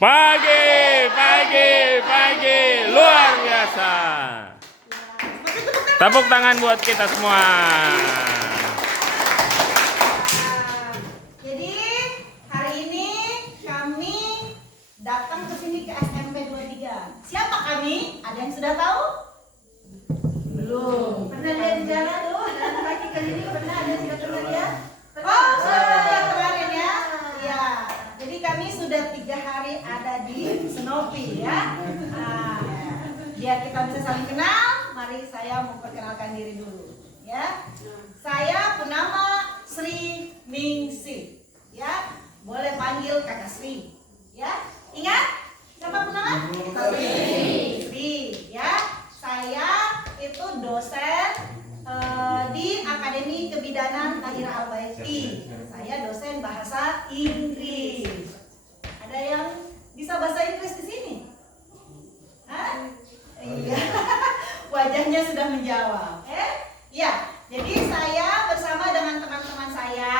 Pagi, luar biasa. Tepuk tangan buat kita semua. Jadi hari ini kami datang ke sini ke SMP 23. Siapa kami? Ada yang sudah tahu? Belum. Pernah lihat di jalan tuh? Dan pagi kali ini pernah ada yang sudah pernah lihat? Oh, sudah lihat kemarin ya? Iya. Jadi kami sudah 3 hari ada di Snoopy ya. Nah, biar kita bisa saling kenal, mari saya memperkenalkan diri dulu ya. Saya bernama Sri Ningsih ya. Boleh panggil Kakak Sri ya. Ingat? Siapa bernama? Sri ya. Saya itu dosen di Akademi Kebidanan Tahira Al-Baiti. Saya dosen bahasa Inggris. Ada yang bisa bahasa Inggris di sini? Hah? Iya. Wajahnya sudah menjawab. Ya. Jadi saya bersama dengan teman-teman saya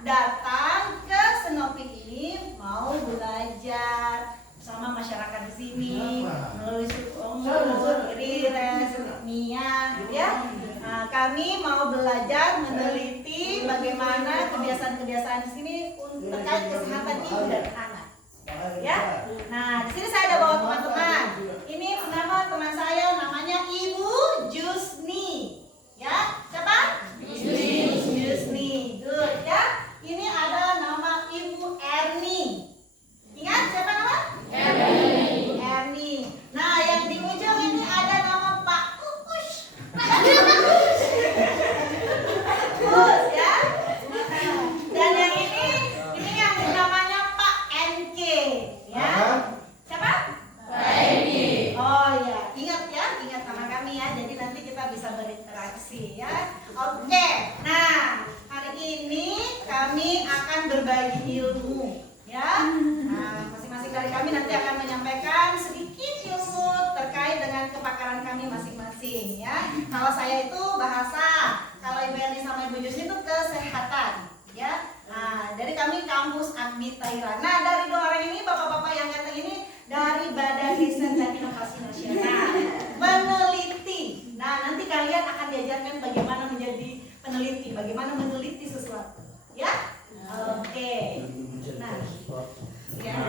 datang ke Snoopy ini mau belajar sama masyarakat di sini melalui Rires, Mia, ya. Nah, kami mau belajar meneliti bagaimana kebiasaan-kebiasaan di sini terkait kesehatan ibu dan anak. Ya. Nah, di sini saya ada bawa teman-teman. Ini nama teman saya namanya Ibu Jusni. Ya, siapa? Jusni. Good ya. Ini ada nama Ibu Erni. Ingat siapa nama? Erni. Nah, yang di ujung ini ada nama Pak Kukus. Kukus ya. Dan yang ini yang namanya Pak NK ya. Siapa? Pak NK. Oh ya, ingat nama kami ya. Jadi nanti kita bisa berinteraksi ya. Oke. Nah, hari ini kami akan berbagi ilmu ya. Nah, masing-masing dari kami nanti akan menyampaikan sedikit ilmu terkait dengan kepakaran kami masing-masing ya. Kalau saya itu bahasa, kalau Ibu Erni sama Ibu Jusni itu kesehatan ya. Nah, dari kami kampus Akmi Tahira. Nah, dari 2 orang ini bapak-bapak yang datang ini dari Badan Riset dan Inovasi Nasional, peneliti. Nah, nanti kalian akan diajarkan bagaimana menjadi peneliti, bagaimana meneliti sesuatu ya. Oke. Nah, ya.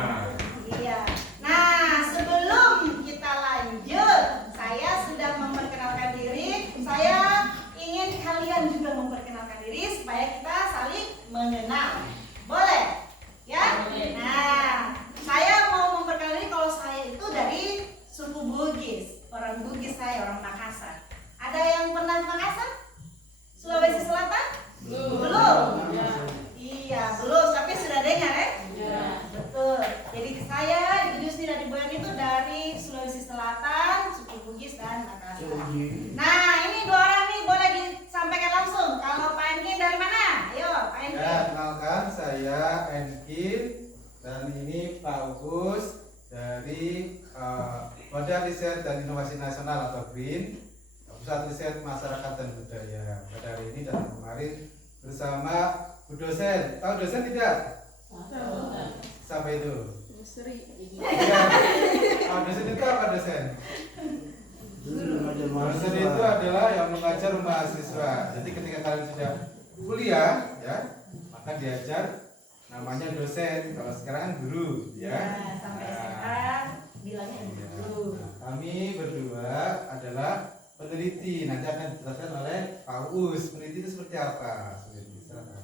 Iya. Nah, sebelum kita lanjut, saya sudah memperkenalkan diri. Saya ingin kalian juga memperkenalkan diri supaya kita saling mengenal. Boleh? Ya? Nah, saya mau memperkenalkan diri kalau saya itu dari suku Bugis. Orang Bugis saya, orang Makassar. Ada yang pernah ke Makassar? Sulawesi Selatan? Belum. Iya, belum, tapi sudah dengar ya? Iya. Betul. Jadi saya, Ibu Jusni dan Ibu Erni itu dari Sulawesi Selatan, suku Bugis dan Makassar. Nah, ini 2 orang nih boleh disampaikan langsung. Kalau Pak Enkin dari mana? Ayo, Pak Enkin. Ya, kenalkan saya Enkin dan ini Pak Ugus dari Badan Riset dan Inovasi Nasional atau BRIN, Pusat Riset Masyarakat dan Budaya. Pada hari ini dan kemarin bersama Bu dosen. Tahu dosen tidak? Tahu. Siapa itu? Sri. Ya. Dosen itu apa dosen? Dosen itu adalah yang mengajar mahasiswa. Jadi ketika kalian sudah kuliah, ya, maka diajar namanya dosen. Kalau sekarang kan guru, ya. Sampai sekarang bilangnya guru. Kami berdua adalah peneliti. Nanti akan dijelaskan oleh Pak Uus. Peneliti itu seperti apa? Silakan.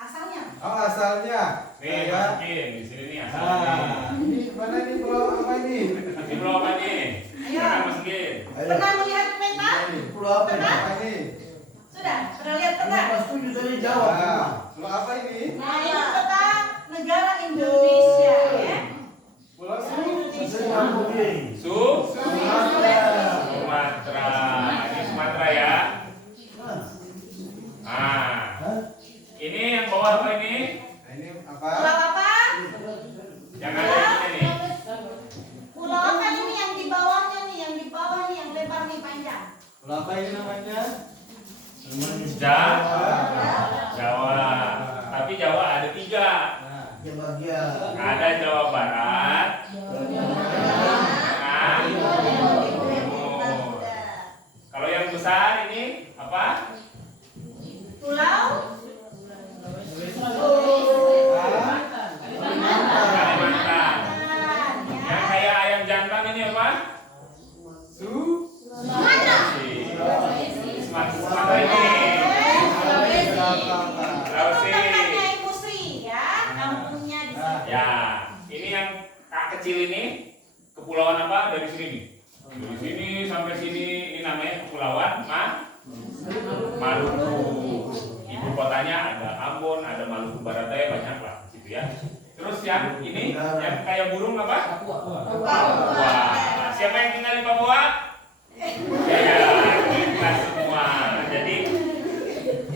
Asalnya? Oh, asalnya. Nih, Saya. masukin di sini nih asalnya. Ini mana nih pulau apa ini? Ini pulau apa nih? Ayo. Silakan masukin. Pernah melihat peta? Pulau apa ini? Apa ini? Sudah? Pernah lihat peta? Pulau apa ini? Nah, ini peta negara Indonesia ya. Pulau Sumatera. Ini Sumatera ya. Ini yang bawah apa ini? Nah, ini apa? Pulau apa? Yang ada di sini nih. Pulau apa ini yang di bawahnya nih, yang di bawah nih, yang lebar nih panjang. Pulau apa ini namanya? Jawa. Tapi Jawa ada 3. Nah, Ada Jawa Barat, ini namanya Kepulauan Maluku. Ibu kotanya ada Ambon, ada Maluku Barat Daya, banyak lah gitu ya. Terus yang ini yang kayak burung apa? Papua. Siapa yang tinggal di Papua? Ya, kita semua. Jadi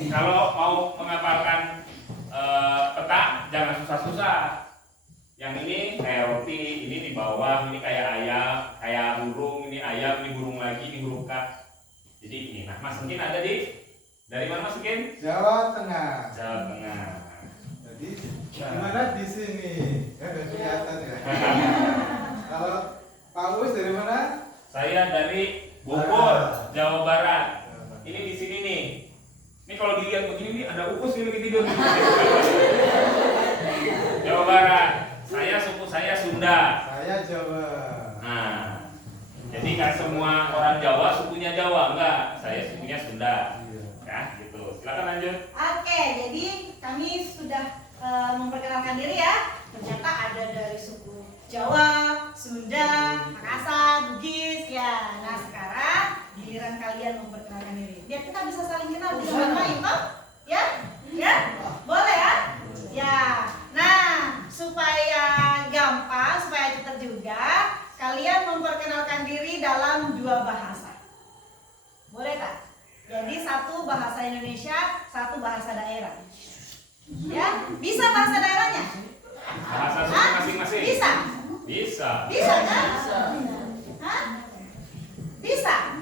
kalau mau menghafalkan peta jangan susah-susah. Yang ini kayak roti, ini di bawah, ini kayak ayam, kayak burung, ini ayam, ini burung lagi, ini huruf K. Jadi ini, nah Mas mungkin ada dari mana Mas mungkin? Jawa Tengah. Jawa Tengah. Jadi gimana di sini? Kan udah kelihatan ya. Kalau Pak Us dari mana? Saya dari Bogor, Jawa Barat. Ini di sini nih. Ini kalau dilihat begini nih ada ukus ini lagi tidur. Jawa Barat. Suku saya Sunda. Saya Jawa. Nah, jadi kan semua orang Jawa sukunya Jawa, enggak? Saya sukunya Sunda. Ya, gitu. Silakan lanjut. Oke, jadi kami sudah memperkenalkan diri ya. Ternyata ada dari suku Jawa, Sunda, Makassar, Bugis ya. Nah sekarang giliran kalian memperkenalkan diri. Biar kita bisa saling kenal di tempat lain, toh? Ya? Ya? Boleh ya? Ya. Nah, supaya gampang, supaya cepat juga, kalian memperkenalkan diri dalam 2 bahasa. Boleh tak? Jadi 1 bahasa Indonesia, 1 bahasa daerah. Ya, bisa bahasa daerahnya? Bahasa suku Hah? masing-masing. Bisa? Bisa. Bisa kan? Hah? Bisa?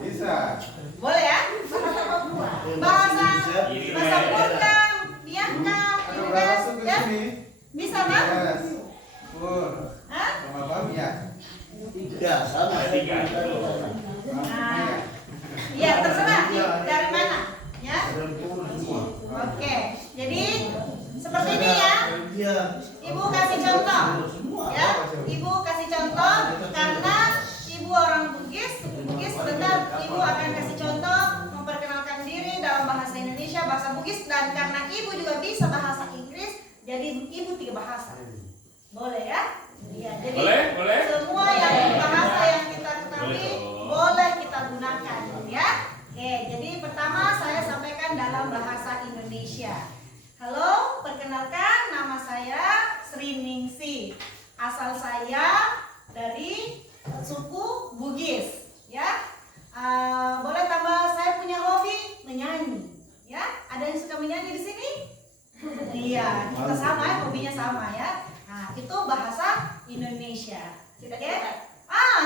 Bisa. Boleh ya? Bahasa Purkang, Bianca, Ada berapa suku ya? sini? Bisa kan? Yes. Pur. Hah? Sama Bam ya. Ada 3 dulu. Nah, ya terserah dari mana, ya? Oke, jadi seperti ini ya. Ibu kasih contoh, ya. Ibu kasih contoh karena ibu orang Bugis, sebentar ibu akan kasih contoh memperkenalkan diri dalam bahasa Indonesia, bahasa Bugis, dan karena ibu juga bisa bahasa Inggris, jadi ibu 3 bahasa. Boleh ya? Iya, jadi Boleh? semua yang bahasa yang kita ketahui boleh kita gunakan, ya. Oke, jadi pertama saya sampaikan dalam bahasa Indonesia. Halo, perkenalkan nama saya Sri Ningsi. Asal saya dari suku Bugis, ya. Boleh tambah saya punya hobi menyanyi, ya. Ada yang suka menyanyi di sini? Iya, kita sama ya, hobinya sama ya. Nah, itu bahasa Indonesia.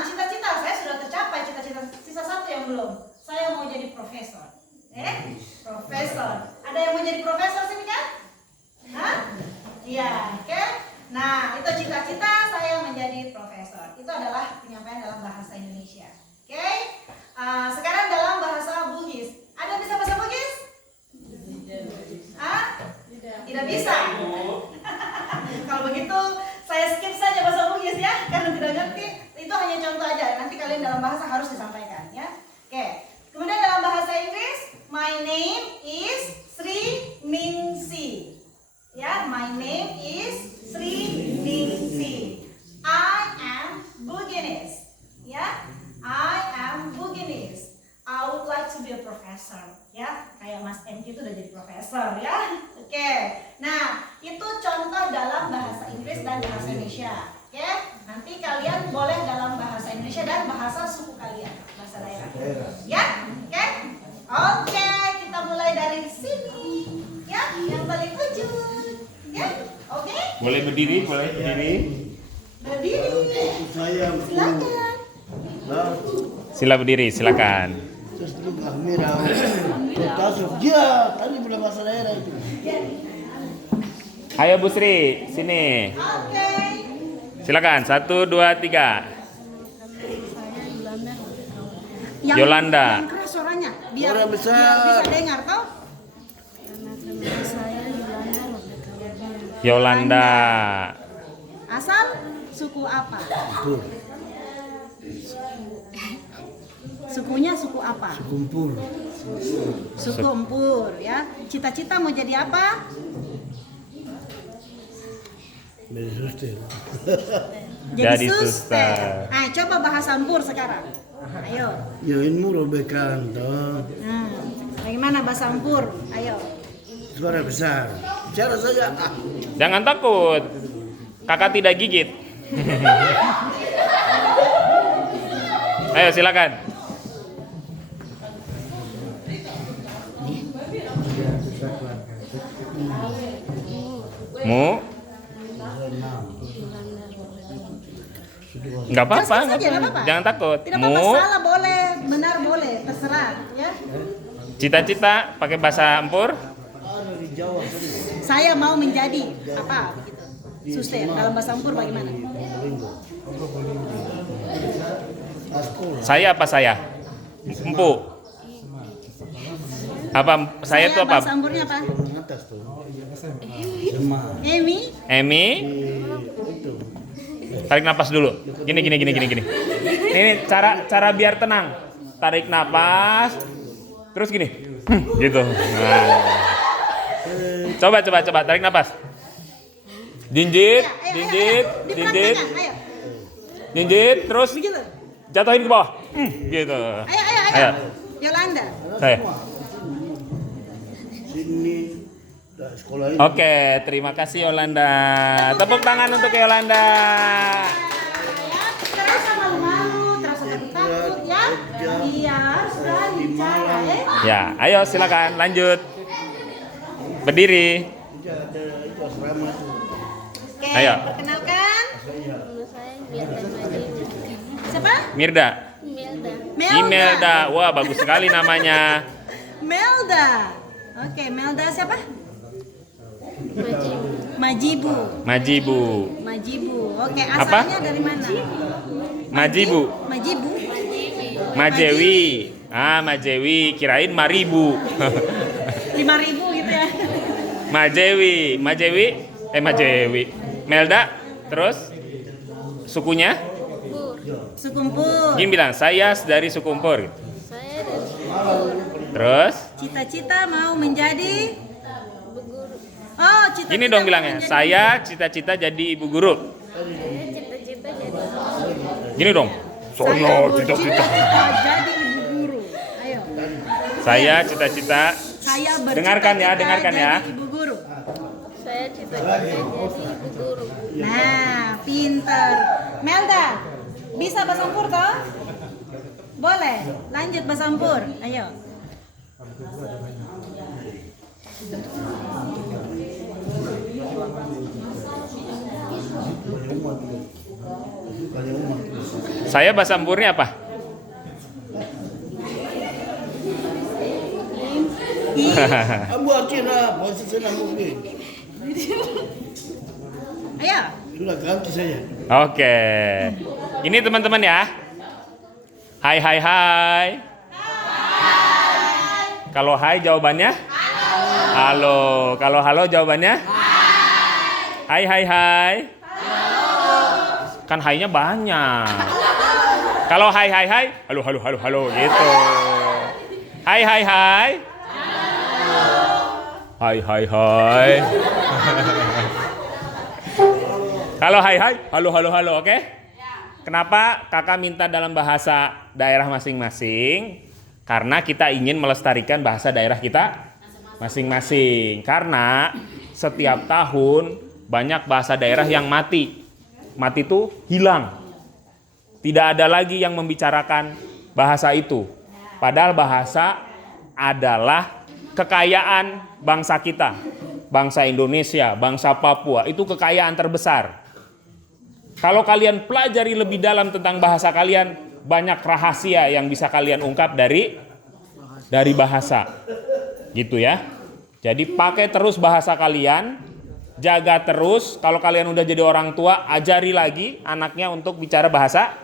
Cita-cita saya sudah tercapai. Sisa 1 yang belum. Saya mau jadi profesor. Profesor. Ada yang mau jadi profesor sini kan? Hah? Iya, oke. Nah, itu cita-cita saya menjadi profesor. Itu adalah penyampaian dalam bahasa Indonesia. Oke. Sekarang dalam bahasa Bugis. Ada bisa bahasa Bugis? Hah? Tidak bisa. Kalau begitu saya skip saja bahasa Bugis ya, karena tidak ngerti. Itu hanya contoh aja. Nanti kalian dalam bahasa harus disampaikan ya. Oke. Kemudian dalam bahasa Inggris, my name is Sri Ningsi. Ya, my name is Sri Ningsi. I am Buginese. Ya, I am Buginese. I would like to be a professor. Ya, kayak Mas MG itu udah jadi profesor ya. Oke. Nah, itu contoh dalam bahasa Inggris dan bahasa Indonesia. Oke. Nanti kalian boleh dalam bahasa Indonesia dan bahasa suku kalian, bahasa daerah. Ya, oke. Oke, kita mulai dari sini. Ya, yang paling ujung. Ya, oke. Boleh berdiri, Berdiri. Silakan. Sila berdiri, silakan. Terus dulu kamera. Tasuk dia tadi bilang bahasa daerah itu. Ayo Bu Sri, sini. Oke. Silakan, 1, 2, 3. Yolanda. Yang keras suaranya, biar Suara besar. bisa dengar toh. Yolanda. Asal suku apa? Sukunya suku apa? Kumpul. Suku Empur ya. Cita-cita mau jadi apa? Dari suster. Jadi suster. Nah, coba bahasa Empur sekarang. Ayo. Ya ilmu robekan toh. Nah, bagaimana bahasa Ampur? Ayo. Suara besar. Bicara saja. Jangan takut. Kakak tidak gigit. Ayo silakan. Mu? Enggak apa-apa, Kasih nggak saja, nggak apa-apa. apa-apa. Jangan takut. Tidak apa-apa, Mu, salah boleh, benar boleh, terserah ya. cita-cita pakai bahasa Ampur. Ada di Jawa tadi. Saya mau menjadi apa begitu. Suster dalam bahasa Ampur bagaimana? Askul. Saya apa saya? Empu. Apa saya itu apa? Bahasa Ampurnya apa? Atas tuh. Sema. Emi? Emi, Itu. tarik napas dulu. Gini. Ini cara biar tenang. Tarik napas. Terus gini. Gitu. Nah. Coba tarik napas. Jinjit, Dipraktekkan, ayo. jinjit, terus Begitu. jatuhin ke bawah. Gitu. Ayo. Yolanda. Saya. Sini. Dah, sekolah ini. Oke, terima kasih Yolanda. Tepuk tangan untuk Yolanda. Ya, terasa malu-malu, terasa takut ya. Iya, harus berani cara Ya, ayo silakan lanjut. Berdiri. Itu asrama tuh. Oke, Ayo. perkenalkan. Siapa? Mirda. Melda. Imelda. Wah, bagus sekali namanya. Melda. Oke, Melda siapa? Majibu. Majibu. Oke, Apa? asalnya dari mana? Majibu. Majibu. Majewi. Majewi. Kirain Maribu. 5.000 gitu ya. Majewi. Melda. Terus sukunya? Sukumpul. Gini bilang, saya dari Sukumpur. Saya dari Terus Cita-cita mau menjadi Oh, cita-cita. gini dong mau bilangnya, menjadi- saya cita-cita jadi ibu guru. saya cita-cita jadi Gini dong. Saya bercita-cita jadi ibu guru. Ayo. Saya cita-cita. Saya bercita-cita Dengarkan ya. jadi ibu guru. saya cita-cita jadi ibu guru. Nah, pinter. Melda, bisa bahasa Ampur toh? Boleh. Lanjut bahasa Ampur. Ayo. Saya bahasa Ampurnya apa? Abu Akira, posisi mungkin. Ayo. Sudah ganti saya. Oke. Ini teman-teman ya. Hai. Kalau hai jawabannya? Halo. Kalau halo jawabannya? Hai. Kan hai-nya banyak. Kalau hai. Halo gitu. Hai. Hai. Kalau hai, halo, oke? Kenapa kakak minta dalam bahasa daerah masing-masing? Karena kita ingin melestarikan bahasa daerah kita masing-masing. Karena setiap tahun banyak bahasa daerah yang mati. Mati itu hilang. Tidak ada lagi yang membicarakan bahasa itu. Padahal bahasa adalah kekayaan bangsa kita. Bangsa Indonesia, bangsa Papua, itu kekayaan terbesar. Kalau kalian pelajari lebih dalam tentang bahasa kalian, banyak rahasia yang bisa kalian ungkap dari bahasa. Gitu ya. Jadi pakai terus bahasa kalian, jaga terus. Kalau kalian udah jadi orang tua, ajari lagi anaknya untuk bicara bahasa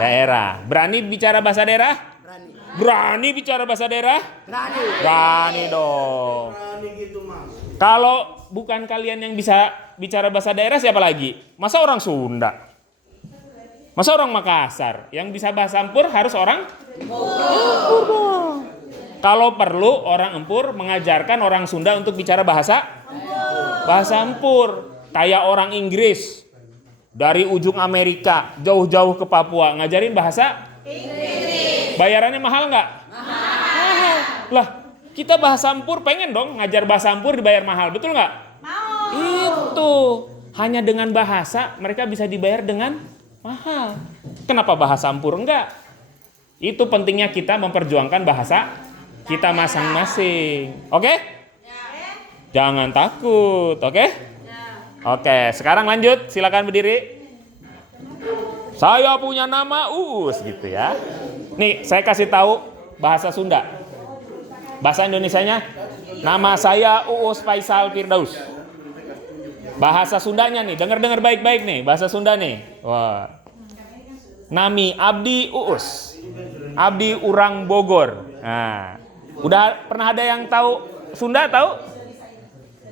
daerah. Berani bicara bahasa daerah? Berani bicara bahasa daerah? Berani dong. Kalau bukan kalian yang bisa bicara bahasa daerah, siapa lagi? Masa orang Sunda? Masa orang Makassar? Yang bisa bahasa Empur harus orang Empur dong. Kalau perlu orang Empur mengajarkan orang Sunda untuk bicara bahasa Empur. Kayak orang Inggris dari ujung Amerika jauh-jauh ke Papua ngajarin bahasa Inggris. Bayarannya mahal nggak? Mahal. Lah, kita bahasa Sampur pengen dong ngajar bahasa Sampur dibayar mahal, betul nggak? Mau. Itu. Hanya dengan bahasa mereka bisa dibayar dengan mahal. Kenapa bahasa Sampur enggak? Itu pentingnya kita memperjuangkan bahasa kita masing-masing. Oke? Jangan takut, oke? Oke, sekarang lanjut, silakan berdiri. Saya punya nama Uus gitu ya. Nih, saya kasih tahu bahasa Sunda. Bahasa Indonesianya, nama saya Uus Faisal Firdaus. Bahasa Sundanya nih, dengar baik-baik nih, bahasa Sunda nih. Wah. Nami Abdi Uus. Abdi Urang Bogor. Nah, udah pernah ada yang tahu Sunda tahu?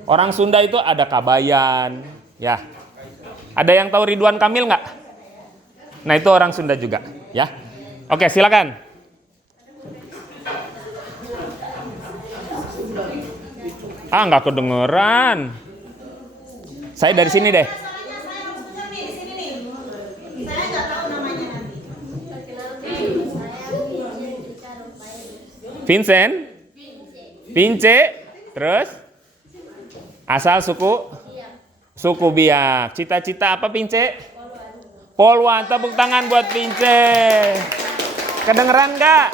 Orang Sunda itu ada Kabayan, ya. Ada yang tahu Ridwan Kamil nggak? Nah itu orang Sunda juga, ya. Oke, silakan. Nggak kedengeran. Saya dari sini deh. Soalnya saya harus dengar nih di sini nih. Saya nggak tahu namanya nanti. Vincent, Pince, terus asal suku Biak. Cita-cita apa Pince? Polwan. Tepuk tangan buat Pince. Kedengeran nggak?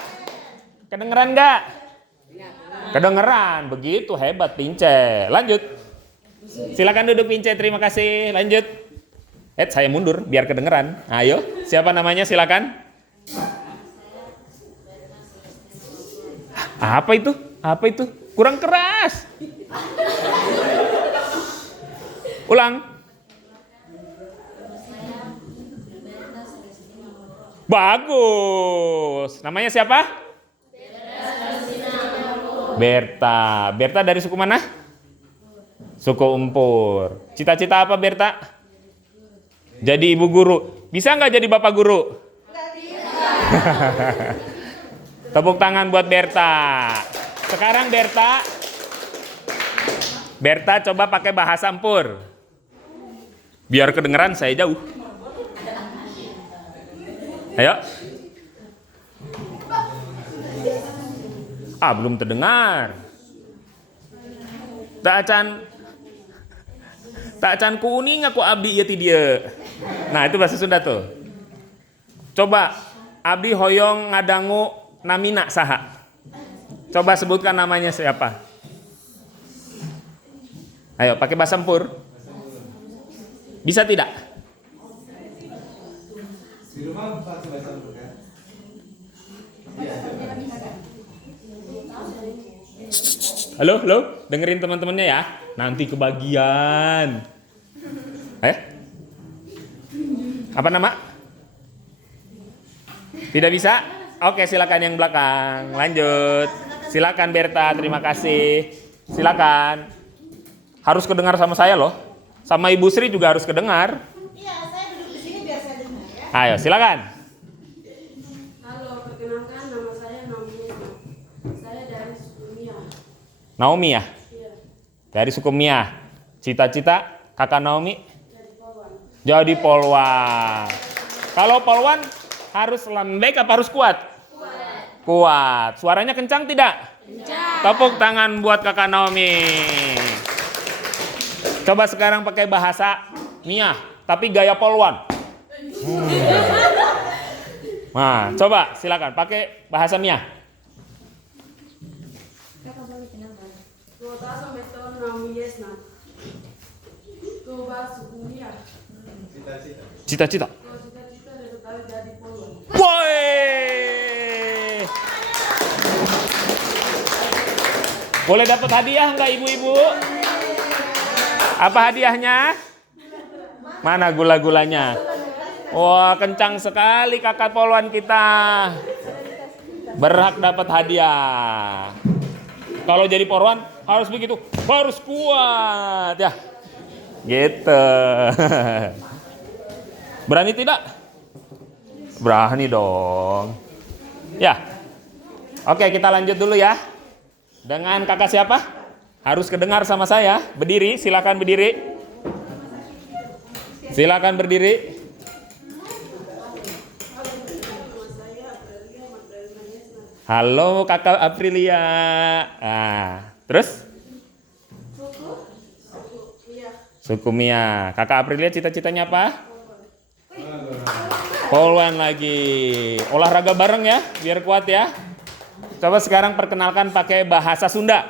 Kedengeran. Begitu hebat Pince. Lanjut. Silakan duduk Pince. Terima kasih. Lanjut. Saya mundur biar kedengeran. Ayo. Siapa namanya? Silakan. Apa itu? Kurang keras. Ulang. Bagus. Namanya siapa? Berta. Berta dari suku mana? Suku Empur. Cita-cita apa Berta? Jadi ibu guru. Bisa nggak jadi bapak guru? Tepuk tangan buat Berta. Sekarang Berta coba pakai bahasa Empur. Biar kedengeran saya jauh. Ayo. Belum terdengar. Tak acan kuning aku abdi ieu ti dieu. Nah, itu bahasa Sunda tuh. Coba abdi hoyong ngadangu namina saha. Coba sebutkan namanya siapa? Ayo, pakai bahasa Empur. Bisa tidak? Di rumah pakai bahasa Empur kan? Halo, dengerin teman-temannya ya. Nanti kebagian. Apa nama? Tidak bisa? Oke, silakan yang belakang. Lanjut. Silakan Berta, terima kasih. Silakan. Harus kedengar sama saya loh. Sama Ibu Sri juga harus kedengar. Iya, saya duduk di sini biar saya dengar ya. Ayo, silakan. Halo, perkenalkan nama saya Naomi. Saya dari suku Mia. Naomi ya? Iya, Dari suku Mia. Cita-cita kakak Naomi? dari Polwan. Jadi polwan. Kalau polwan harus lembek apa harus kuat? Kuat. Suaranya kencang tidak? Kencang. Tepuk tangan buat kakak Naomi. Coba sekarang pakai bahasa Mia, tapi gaya polwan. Nah, coba silakan pakai bahasa Mia. Kota Someton Naomi Yesna. Koba suku Mia. Cita-cita. Kalau cita-cita dari kali jadi Polwan. Woi. Boleh dapat hadiah nggak ibu-ibu? Apa hadiahnya? Mana gula-gulanya? Wah, kencang sekali kakak polwan kita. Berhak dapat hadiah. Kalau jadi polwan harus begitu, harus kuat ya. Gitu. Berani tidak? Berani dong. Ya. Oke, kita lanjut dulu ya. Dengan kakak siapa? Harus kedengar sama saya. Berdiri, silakan berdiri. Silakan berdiri. Nama saya Aprilia Magdalena Halo Kakak Aprilia. Ah, terus? Suku Mia. Kakak Aprilia cita-citanya apa? Polwan lagi. Olahraga bareng ya, biar kuat ya. Coba sekarang perkenalkan pakai bahasa Sunda.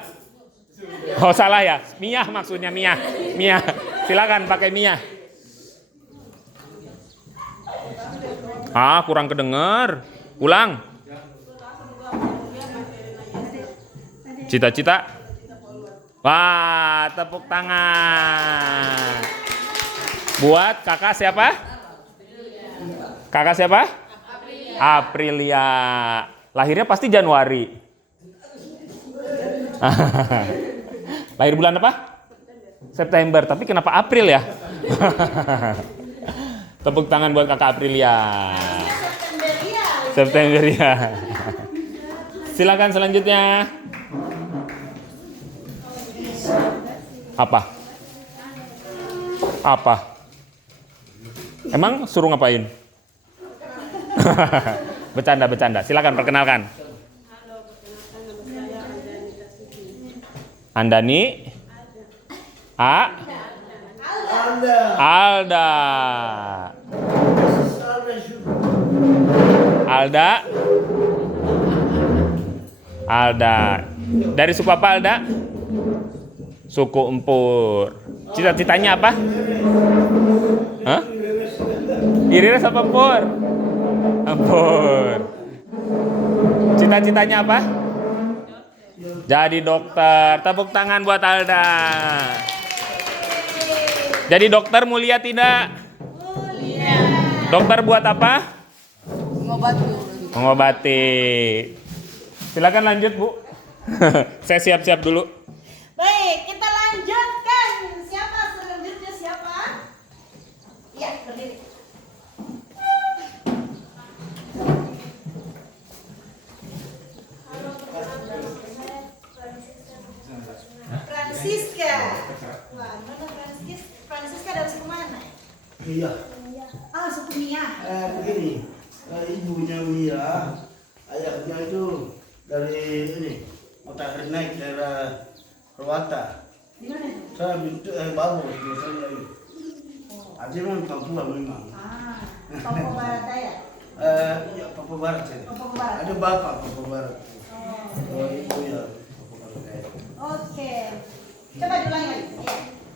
Oh salah ya, Mia maksudnya Mia. Mia, silakan pakai Mia. Kurang kedenger. Ulang. Cita-cita. Wah, tepuk tangan. Buat kakak siapa? Kakak siapa? Aprilia. Lahirnya pasti Januari. Lahir bulan apa? September. Tapi kenapa April ya? Tepuk tangan buat kakak Aprilia. September ya. Silakan selanjutnya. Apa? Apa? Emang suruh ngapain? Bercanda. Silakan perkenalkan. Halo, perkenalkan nama saya Andani Kasuki. Andani. Alda. Alda. Dari suku apa Alda? Suku Empur. Cita-citanya apa? Hah? Iriris apa Empur? Empur. Cita-citanya apa? Jadi dokter. Tepuk tangan buat Alda. Jadi dokter mulia tidak? Mulia. Dokter buat apa? Mengobati. Silakan lanjut, Bu. Saya siap-siap dulu. Baik, kita lanjutkan. Siapa selanjutnya siapa? Ya, berdiri. Francisca. Wah, mana Francisca dari suku mana? Iya. Suku Mia. Begini, ibunya Mia, ayahnya itu dari ini, Otak Naik daerah Rwata. Di mana? Saya bintu babu itu saya ini. Ada memang Papua memang. Papua Barat ya? Ya Papua Barat saya. Papua Barat. Ada bapak Papua Barat. Oh, ibu ya Papua Barat. Oke. Coba diulangi lagi. Ya.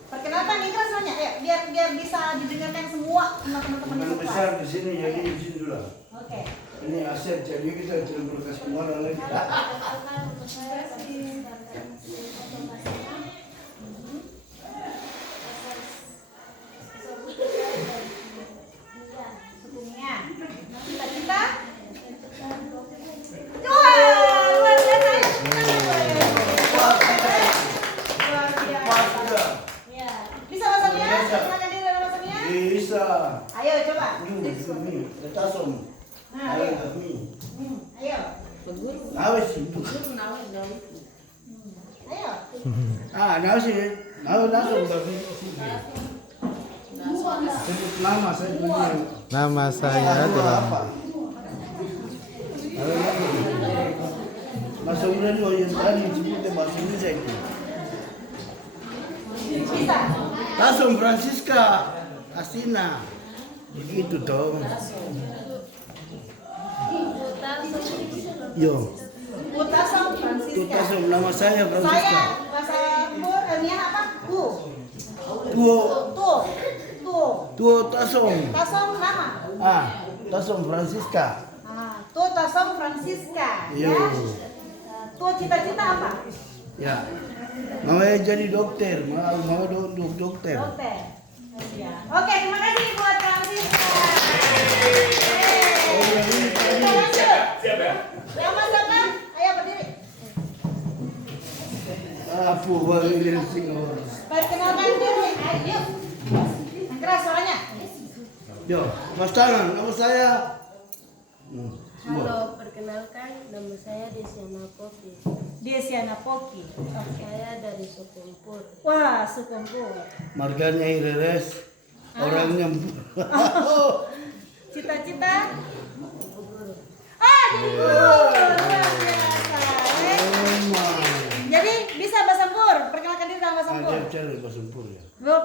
Perkenalkan Ingrid soalnya, ya, biar bisa didengarkan semua teman-teman di Yang kelas. besar di sini jadi di sini dulu. Oke. Ini aset jadi kita tidak berkas kemana lagi. Sukunya. Cita-cita? Wah, luar biasa ya. Luar biasa. Ya. Bisa bahasa Mia? Perkenalkan diri dalam bahasa Mia? Bisa. Ayo coba. Ini letasum. Nah, ayo. Kami. Ayo. Nawes itu. Ayo. Nawes langsung bagi. Sebut nama saya begini. Nama saya adalah Bahasa Yunani yang tadi disebutnya bahasa Indonesia itu. Bisa. Langsung Francisca Asina. Begitu dong. Yo. Utasong Francisca. Tutasum nama saya Saya Francisca. bahasa Mia apa? Tuo Tuh. Tasum. Tasong nama. Tasum Francisca. Tuh Tasong Francisca. Yo. Ya. Tuh cita-cita apa? Ya. Namanya jadi dokter, mau dokter. Dokter. Ya. Oke, terima kasih buat Francisca. Kita lanjut. Siap ya? Nama siapa? Ayo berdiri. Aku baru dari Singapura. Perkenalkan diri. Ayo. Keras suaranya. Yo, Mas Tangan, nama saya. Halo, perkenalkan nama saya Desiana Popi. Desiana Poki. Oke. Saya dari suku Empur. Wah, Sukumpul. Marganya Ireres, orangnya. Cita-cita? Jadi guru. Luar biasa.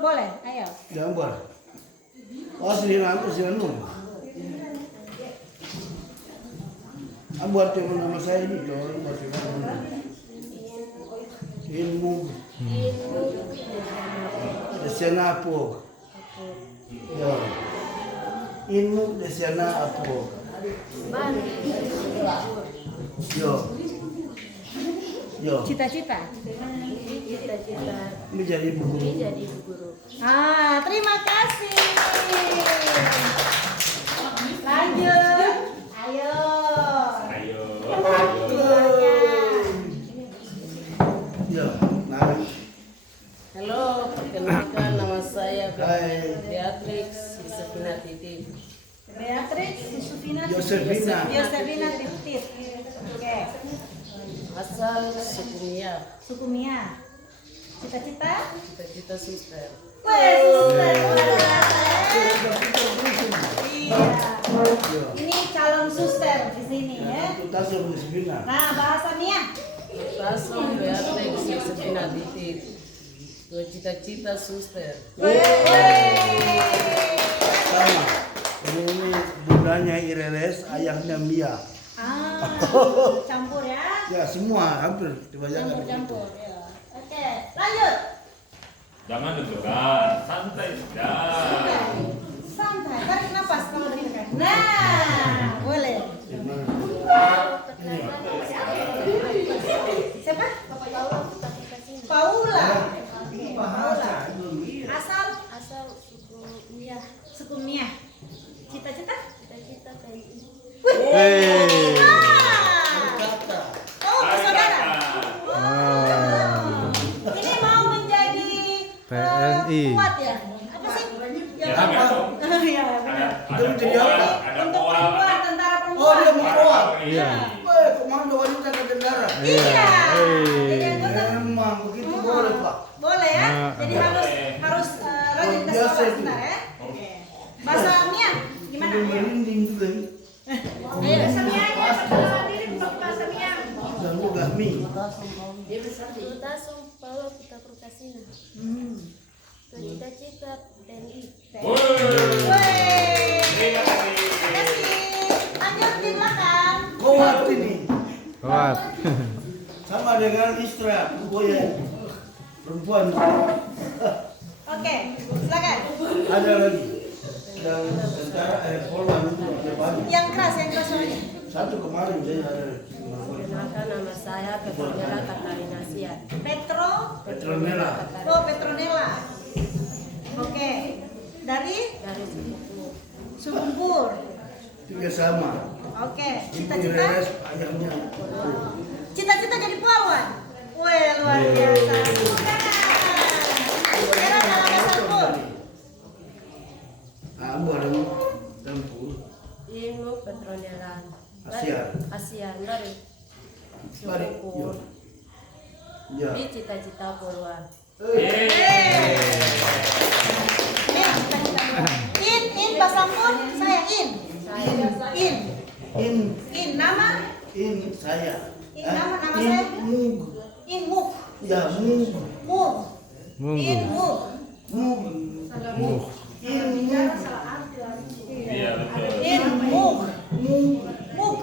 boleh. Ayo. Jambar. Oh, sini aku. Buat teman nama saya ini coy, buat teman. Ilmu. Desana apa? Ya. Ilmu desana apa? Yo. Cita-cita. Menjadi guru. Terima kasih. Lanjut. Ayo. Ya, nah. Halo, perkenalkan nama saya Hai. Beatrix Yusufina Titik. Beatrix Yosefina. Yosefina Titit. Oke. Asal Sukumia, Suku Mia. Cita-cita? cita-cita suster. Wes, suster. Iya. Ini calon suster di sini ya. Kita sudah Yosefina. Nah, bahasa Mia. Tasum Beatrix Yusufina Titik. Cita-cita suster. Sama. Ini bundanya Ireles, ayahnya Mia. Campur ya. Ya semua hampir kebanyakan. Campur ya. Oke, lanjut. Jangan deg-degan, santai sudah. Santai, tarik nafas kalau deg-degan. Nah, boleh. Siapa? Paula. Oke, Paula. Asal suku Mia. Cita-cita? Wih. Oh, saudara. Ini mau menjadi PNI. kuat ya? Apa sih? Ya, apa? Iya, benar. Ada poal, ada Untuk poal. perempuan, tentara perempuan. Oh, dia mau kuat. Iya. Weh, komando wanita ke tentara. Iya. Jadi anggota Memang begitu boleh Pak. boleh ya. Jadi harus rajin tes Biasa sekolah itu. sebentar ya. Oke. Bahasa Mia gimana? Udah Ayo. merinding juga ini. Ayo, bahasa Mia nya perkenalan diri pakai bahasa Mia. Dan juga mie. Tasum Paulo kita Prokasina. Cita-cita TNI. Woi. Woi. Terima kasih. Terima kasih. Lanjut di belakang. Kuat ini. Kuat. Sama dengan Istra, pokoknya perempuan. Oke, silakan. Ada lagi. Yang tentara Polwan itu ada banyak. Yang keras suaranya. Satu kemarin saya ada. Perkenalkan nama saya Petronella Katarina Sian. Petronella. Oh, Petronella. Oke. Dari Dari Sukupu. Sukumpur. Tiga sama. Oke, Ibu cita-cita? Ireles ayahnya. Cita-cita jadi poluan. Wih, luar biasa. Bukan. Sekarang dalam bahasa Pur. Abu ada tempur. Ilmu Petronella. Asian dari Mari. Sukupu. Ya. Di cita-cita puluhan. In bahasa Pur, saya in. In nama saya. nama saya Mug. in muk. Ya mug. Muk. In muk. Mug. Iya, betul. In muk. Mug. Muk.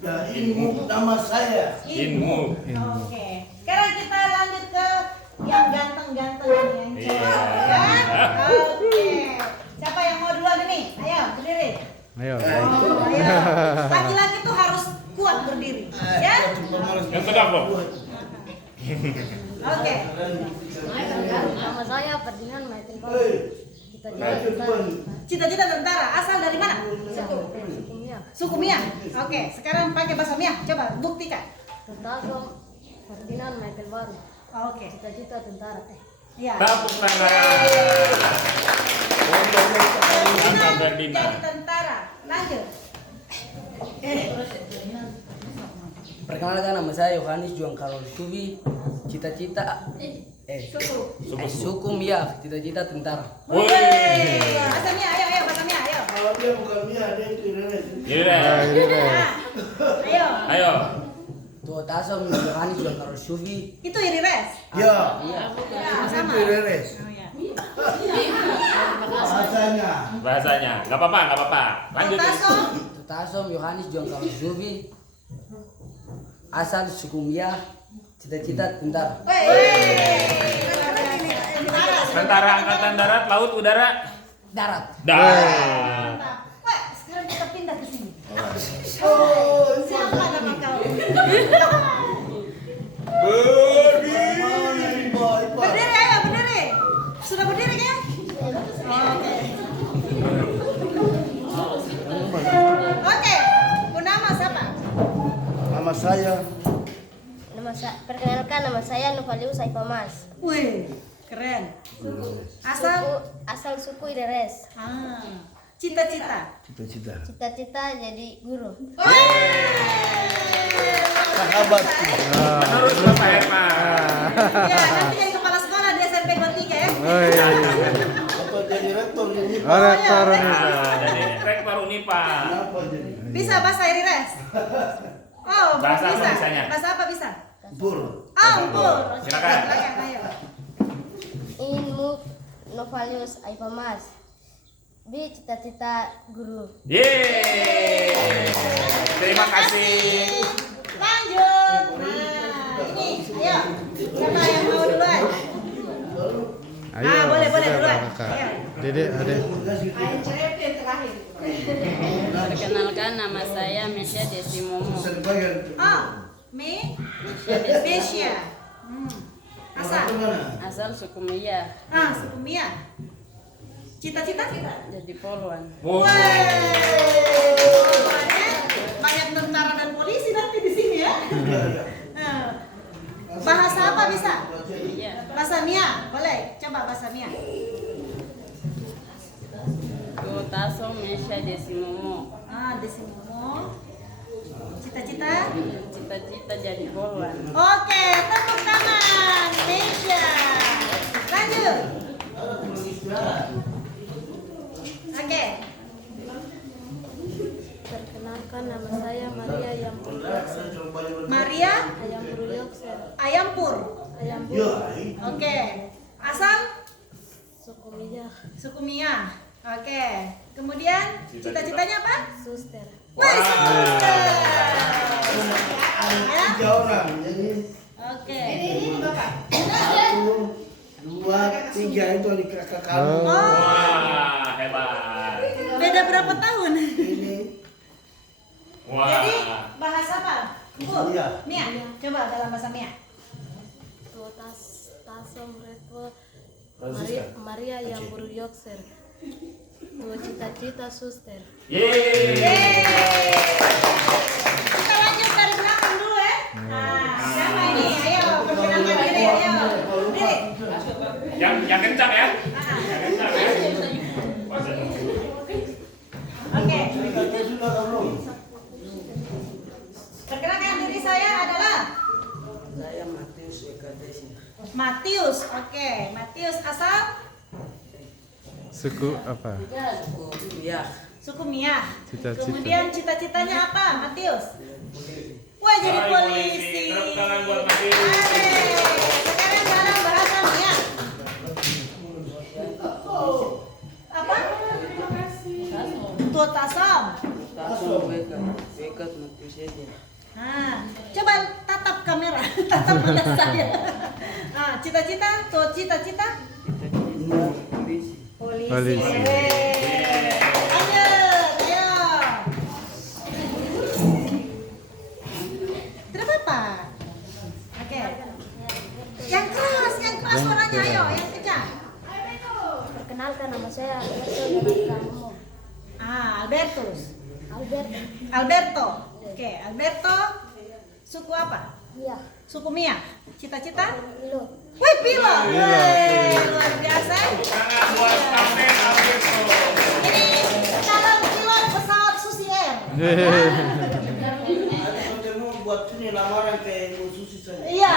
Ya mug nama saya. Inmu. Oke. Sekarang kita lanjut ke yang ganteng-ganteng yang cewek ya. Oke. Siapa yang mau duluan ini? Ayo, berdiri. Ayo. Oh, ayo. Laki-laki tuh harus kuat berdiri. Ya? Yang tegak loh. Oke. Nama saya Ferdinand Maitin Paulo. Cita-cita tentara asal dari mana? Sukumia. Suku Mia. Oke, sekarang pakai bahasa Mia. Coba buktikan. Tasum Ferdinand Maitin Baru. Oke. Cita-cita tentara. Iya. Tepuk tangan. Untuk Ferdinand. Jadi tentara. Lanjut. Perkenalkan nama saya Yohanes Juang Karol Subi. Cita-cita suku Mia, cita-cita tentara. Woi. Bahasa Mia, ayo, bahasa Mia, ayo. Kalau dia bukan Mia, dia itu Ireles. Iya. Nah, ayo. Ayo. Tuh tasam Yohanes Juang Karol Subi. Itu Irires. Ya. Iya. Ya, Itu sama. Ireles. Oh, ya. Bahasanya. Bahasanya. Gak apa-apa. Lanjut. Tutasom Yohanes John Carlos Duvi. Asal suku Mia. Cita-cita tentara. Tentara Angkatan Darat, Laut, Udara. Darat. Darat. Wah, sekarang kita pindah ke sini. Oh, Siapa nama kau? Berdiri, ayo berdiri. Sudah berdiri kan? Oke. Nama siapa? Nama saya. Perkenalkan nama saya Novalius Aipamas. Wih, keren. Asal Suku Ideres. Cita-cita. Cita-cita. Cita-cita jadi guru. Sahabatku. Menurut Bapak Herman. Ya, nanti jadi kepala sekolah di SMP Gotika ya. Atau jadi rektor ini. Rektor Jadi rektor Unipa. Kenapa jadi? Bisa bahasa Irires? Oh, Bahasa apa bisa. bisanya? Bahasa apa bisa? Pur. Ampun. Silakan. Ayo. Inmu Novalius Aipamas. B. Cita-cita guru. Yeay. Terima kasih. Lanjut. Nah, ini, ayo. Siapa yang mau duluan? Boleh duluan. Ayo. Dedek, adek. Perkenalkan nama saya Mesya Desimomo. Mesia. Asal. Asal suku Mia. Suku Mia. Cita-cita? Jadi poluan. Wow. Banyak tentara dan polisi nanti di sini ya. Bahasa apa bisa? Iya. Bahasa Mia, boleh. Coba bahasa Mia. Tutasom Mesya Desimomo. Desimomo. Cita-cita? Cita-cita jadi poluan. Oke, tepuk tangan. Mesia. Lanjut. Oke. Perkenalkan nama saya Maria Yampur Yokser. Maria Yampur Yokser. Ayampur. Ayampur. Oke. Asal Suku Mia. suku Mia. Oke. Kemudian cita-citanya apa? Suster. Wih, suster. Ya. 3 orang. Jadi Oke. 1, 2, 3 itu adik kakak kamu. Wah, hebat. Beda berapa tahun? Ini Wah. Jadi bahasa apa? Bu, Mia. Mia. Coba dalam bahasa Mia. Tutasom Reto Maria Yampur Yokser. Cita-cita suster. Yeay. Kita lanjut dari belakang dulu ya. Siapa ini? Ayo, perkenalkan diri. Ayo, diri. Yang kencang ya. Yang kencang ya. Oke. Kita sudah belum? Perkenalkan diri saya adalah Saya Matius Eka Desi. Matius. Oke, Matius asal Suku apa? Suku Mia. suku Mia. Cita-cita. Kemudian cita-citanya apa, Matius? Wah, jadi Hai, polisi. Tepuk tangan buat Matius. Oke, sekarang dalam bahasa Mia. Apa? Tutasom. Tutasom Eka Matius aja. Coba tatap kamera, tatap pada saya. Cita-cita, cita-cita polisi. Polisi. Lanjut, ayo. Tidak apa-apa. Oke. Yang keras suaranya, ayo, yang kencang. Perkenalkan nama saya Alberto. Albertus. Alberto. Alberto. Oke, Alberto. Suku apa? Iya. Suku Mia. Cita-cita? Pilot. Wih, pilot. Wih, luar biasa. Tangan buat Kapten Alberto. Ini calon pilot pesawat Susi Air. Mau buat sini lamaran ke Ibu Susi saja. Iya.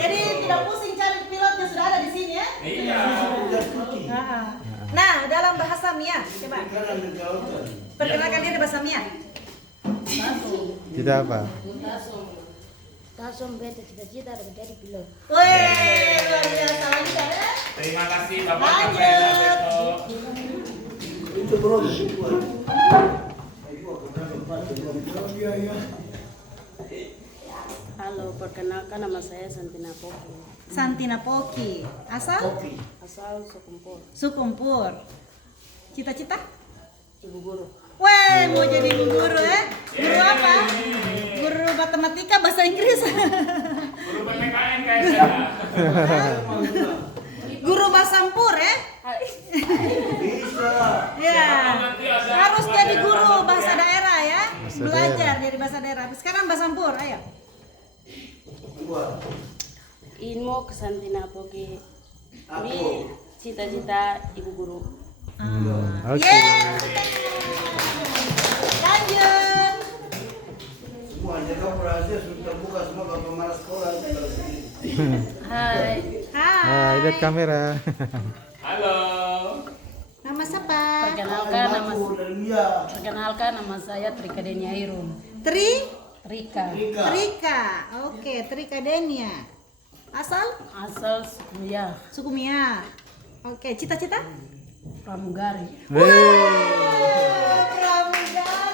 Jadi tidak pusing cari pilot yang sudah ada di sini ya. Iya. Udah cuti. Nah, dalam bahasa Mia, coba Karena menjauhkan. perkenalkan diri bahasa Mia. Cita apa? Langsung beta cita-cita ada menjadi pilot. Wih, luar biasa lagi ya. Terima kasih Bapak Lanjut. Itu belum. Halo, perkenalkan nama saya Santina Poki. Santina Poki. Asal? Asal Sukumpur, Sukumpur. Cita-cita? Ibu Guru. Weh, mau jadi guru ya? Guru apa? Guru matematika, bahasa Inggris. Guru PPKN kayaknya. Guru Basampur ya? Bisa. Ya. Nanti ada Harus jadi guru pelajaran bahasa ya. daerah ya. Bahasa Belajar daerah. dari bahasa daerah. Sekarang Basampur, ayo. Inmo ke Santina Poki. Aku. Ini cita-cita Ibu Guru. Oke. Yeay. Lanjut. Semuanya kau berhasil sudah terbuka semua kalau pemalas sekolah. Hai, Hai, lihat kamera. Halo. Nama siapa? perkenalkan nama saya Trika Deniairum. Trika. Trika. Oke, Trika Denia. Asal? Asal Sukuya, Sukumia. Oke, cita-cita? Pramugari. Pramugari.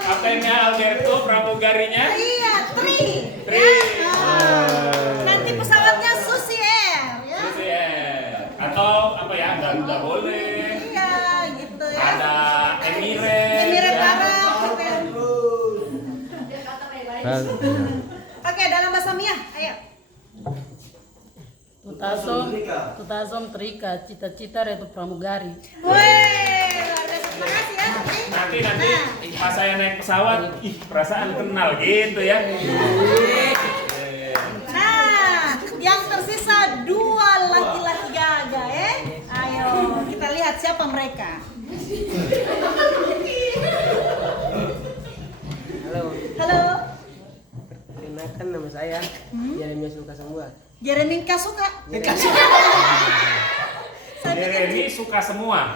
Kaptennya Alberto, pramugarinya. Iya, Tri. Tri. Ya. Nanti pesawatnya Susi Air ya. Terus ya. Atau apa ya? Garuda boleh. Iya, gitu ya. Ada Emirates. Emirates Arab gitu ya. Dan, Oke, dalam bahasa Mia, ayo. Tutasom Trika, cita-cita itu pramugari. Wih, luar biasa. Terima kasih ya. Nanti pas saya naik pesawat, ih perasaan kenal gitu ya. Nah, yang tersisa 2 laki-laki gagah ya. Ayo, kita lihat siapa mereka. Halo, Halo, perkenalkan nama saya Yeremias Lukas Sambuat. Jeremy Kasuka. Jeremy suka semua.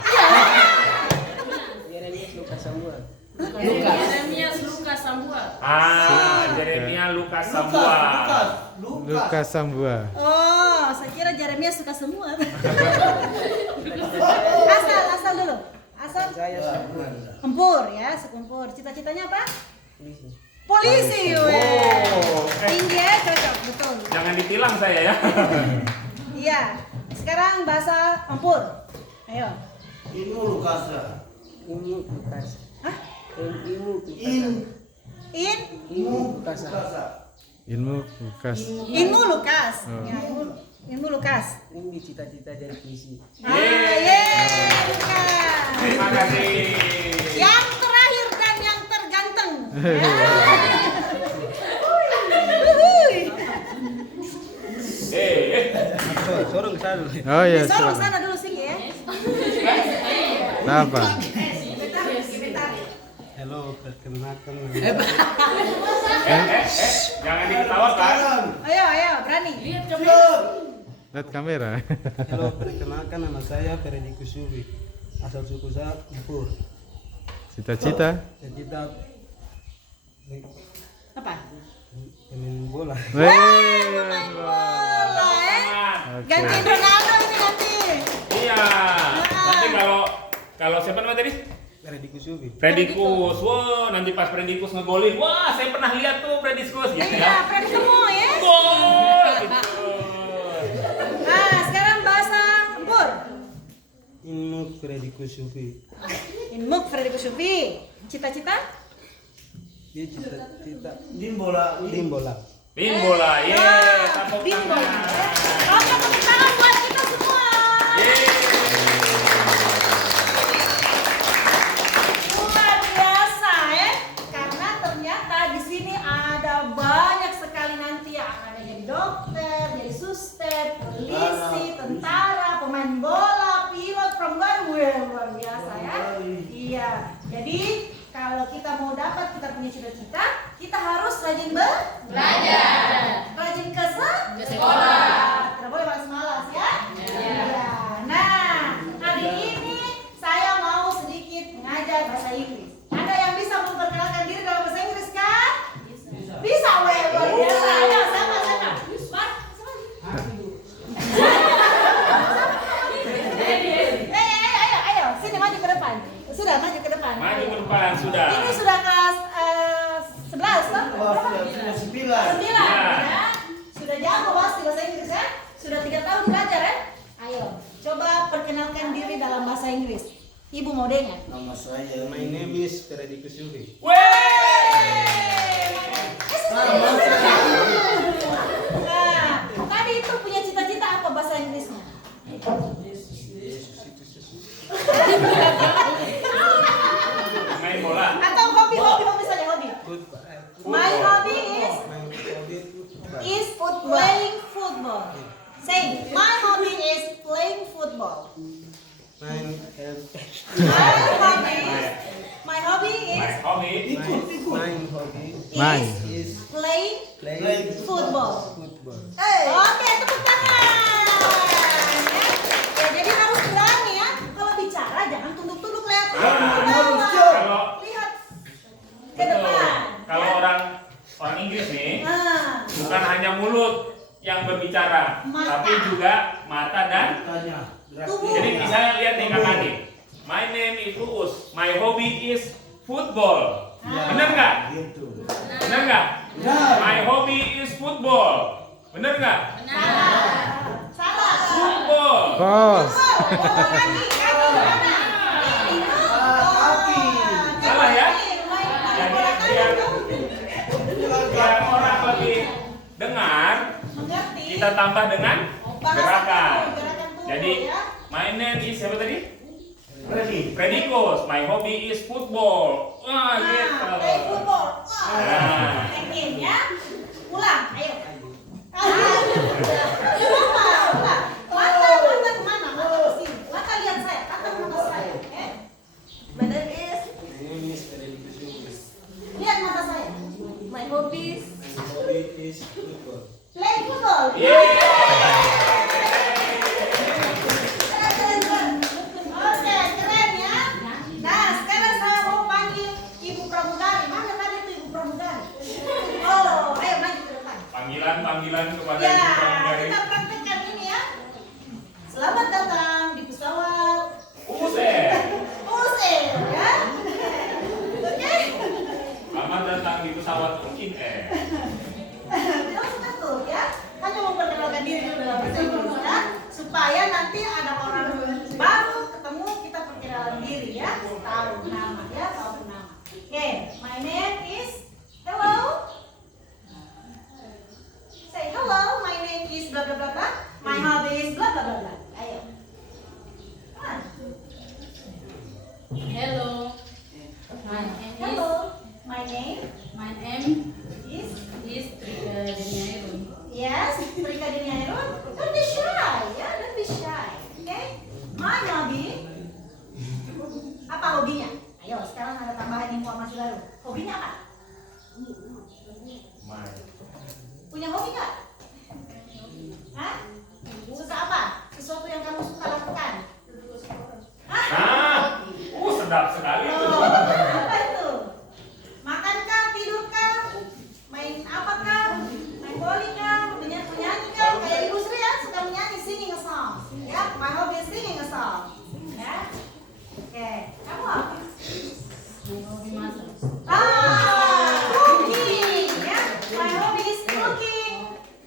Yeremias Lukas Sambuat. Yeremias Lukas Sambuat. Jeremia Lukas Sambua. Lukas Sambua. Oh, saya kira Jeremy suka semua. Asal dulu. Asal Saya Sambuat. Empur ya, sekumpur. Cita-citanya apa? Polisi. Polisi, weh. Tinggi ya, cocok, betul. Jangan ditilang saya ya. Iya. Sekarang bahasa Empur. Ayo. Ini Lukasa. Ilmu Lukas. Hah? Ilmu Lukas. Ilmu Lukas. Lukas. Ilmu Lukas. Oh. Ya, ilmu Lukas. Ini cita-cita jadi polisi. Lukas. Terima kasih. Yang terakhir dan yang terganteng. Ya. Sorong selalu. Oh ya, Sorong silakan. sana dulu sih ya. Apa? Halo, perkenalkan. Jangan diketawakan. Ayo, berani. Lihat kamera. Halo, perkenalkan nama saya Ferdi Kusubi. Asal suku saya Empur. Cita-cita. Cita Apa? pemain bola. Main bola ya. Oke. Gantiin Ronaldo ini nanti. Iya. Nanti kalau siapa nama tadi? Ferdi Kusubi. Predikus. Wah, nanti pas Predikus ngegolin. Wah, saya pernah lihat tuh Predikus gitu Iya, ya. Fred semua ya. Gol gitu. Nah, sekarang bahasa Empur. Ilmu Ferdi Kusubi. Ilmu Freddy Kusubi. Cita-cita? Dia cita-cita Ini bola. tim bola. Tim bola. Ye, tepuk Tim bola. tangan. Oke, tepuk tangan buat kita semua. Luar biasa ya. Karena ternyata di sini ada banyak sekali nanti yang ada jadi dokter, jadi suster, polisi, tentara, pemain bola, pilot, pramugari. Wah, luar biasa ya. Iya. Jadi kalau kita mau dapat kita punya cita-cita, kita harus rajin belajar. Rajin ke sekolah. Tidak boleh malas 9 ya. Sudah jago pasti bahasa Inggris ya? Sudah 3 tahun belajar ya? Ayo, coba perkenalkan diri dalam bahasa Inggris. Ibu mau dengar? Nama saya, my name is Frederikus Yuhi. Nah, tadi itu punya cita-cita apa bahasa Inggrisnya? Main bola. Atau hobi saja hobi. My hobby is playing football. Say, my hobby is playing football. My hobby is playing football. Oke, tepuk tangan. Ya, jadi harus berani ya. Kalau bicara jangan tunduk-tunduk lihat ke bawah. Lihat ke depan. Kalau orang Inggris nih, Nah, bukan hanya mulut yang berbicara, Mata. tapi juga mata dan tubuh. jadi misalnya lihat nih kakak nih, my name is Uus, my hobby is football. Bener nggak? Bener nggak? My hobby is football. Bener nggak? Salah. Football. Bola kaki mana? Salah ya? Jadi Biar orang lebih dengar, mengerti. kita tambah dengan gerakan. Gerakan tubuh, Jadi, ya. my name is siapa tadi? Frederikus. My hobby is football. Wah, gitu. Play football. Nah. Tengin ya. Ulang, ayo. Ulang. Mata kemana? Mata ke sini. Mata lihat saya. Mata ke mata saya. My name is. Lihat mata saya. My hobbies. Play football. Oke, keren ya. Nah, sekarang saya mau panggil Ibu Pramugari. Mana tadi tuh Ibu Pramugari? Oh, ayo maju ke depan. Panggilan kepada Ya, Ibu Pramugari. kita praktekkan ini ya. Selamat datang di pesawat Uset. Usair ya. Oke. Selamat datang di pesawat mungkin Tidak usah takut ya. Hanya memperkenalkan diri dulu dalam bahasa Inggris ya. Supaya nanti ada orang baru ketemu kita perkenalan diri ya. Tahu nama ya, tahu nama. Oke, my name is. Hello. Say hello. My name is bla bla bla bla. My hobby is bla bla bla bla. Ayo. Ah, Hello. My name hello. My name My name is. is Trika Deniairun. Yes, Rika Diniairun. Don't be shy, ya, don't be shy. Oke? My hobby. Apa hobinya? Ayo, sekarang ada tambahan informasi baru. Hobinya apa? Punya hobi nggak? Hah? Suka apa? Sesuatu yang kamu suka lakukan? Hah? Sedap sekali itu. Oh, apa itu? Makankah, tidurkah? Main apakah? Main boli kah? Menyanyi kah? Kayak Ibu Sri ya, suka menyanyi, singing a song. Ya, my hobby is singing a song. Ya. Oke, kamu apa? My hobby masak. Cooking. Ya, my hobby is cooking.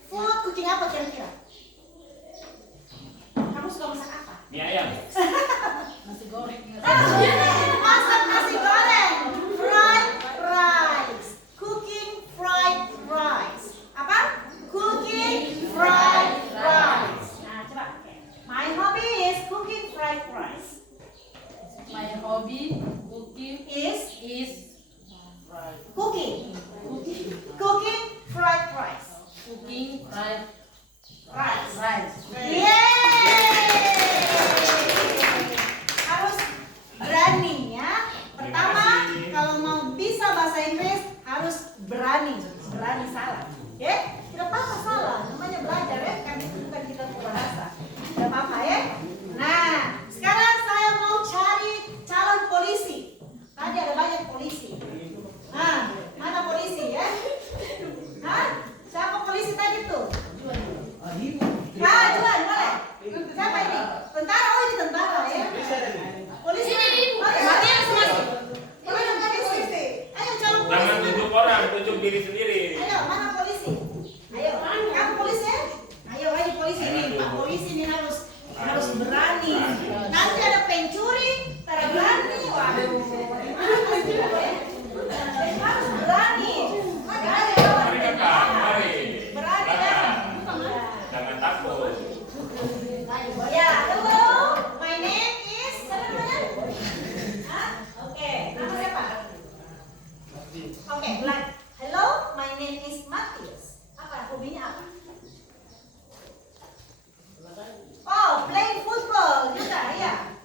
Food, cooking apa kira-kira? Kamu suka masak apa? Mie ayam. Nasi goreng. Masak nasi goreng, fried rice, cooking fried rice. Apa? Cooking fried rice. Nah, coba. My hobby is cooking fried rice. My hobby cooking Is cooking cooking fried rice. cooking fried Rice. rice. Yeay! Harus berani ya. Pertama, kalau mau bisa bahasa Inggris harus berani salah. Ya, tidak apa-apa salah. Namanya belajar ya, kan itu bukan kita bahasa. Tidak apa-apa ya. Nah, sekarang saya mau cari calon polisi. Tadi ada banyak polisi. Nah, mana polisi ya? Hah? Siapa polisi tadi tuh? Juan, boleh. Siapa ini? Tentara, oh ini tentara ya. Polisi. Polisi. Ayo calon Jangan polisi. tunjuk orang, tunjuk diri sendiri. Ayo, mana polisi? polisi. Ayo, kamu polisi ya? Ayo polisi nih, Pak polisi nih harus berani. Nanti ada pencuri, tak berani. Waduh, gimana sih ya? Harus berani. Ayo. Mari kakak, mari. Berani ya? Jangan takut. Ya, hello. My name is siapa namanya? Hah? Oke, nama siapa? Oke, like. Hello, my name is Matius. Apa hobinya apa? Oh, playing football juga ya.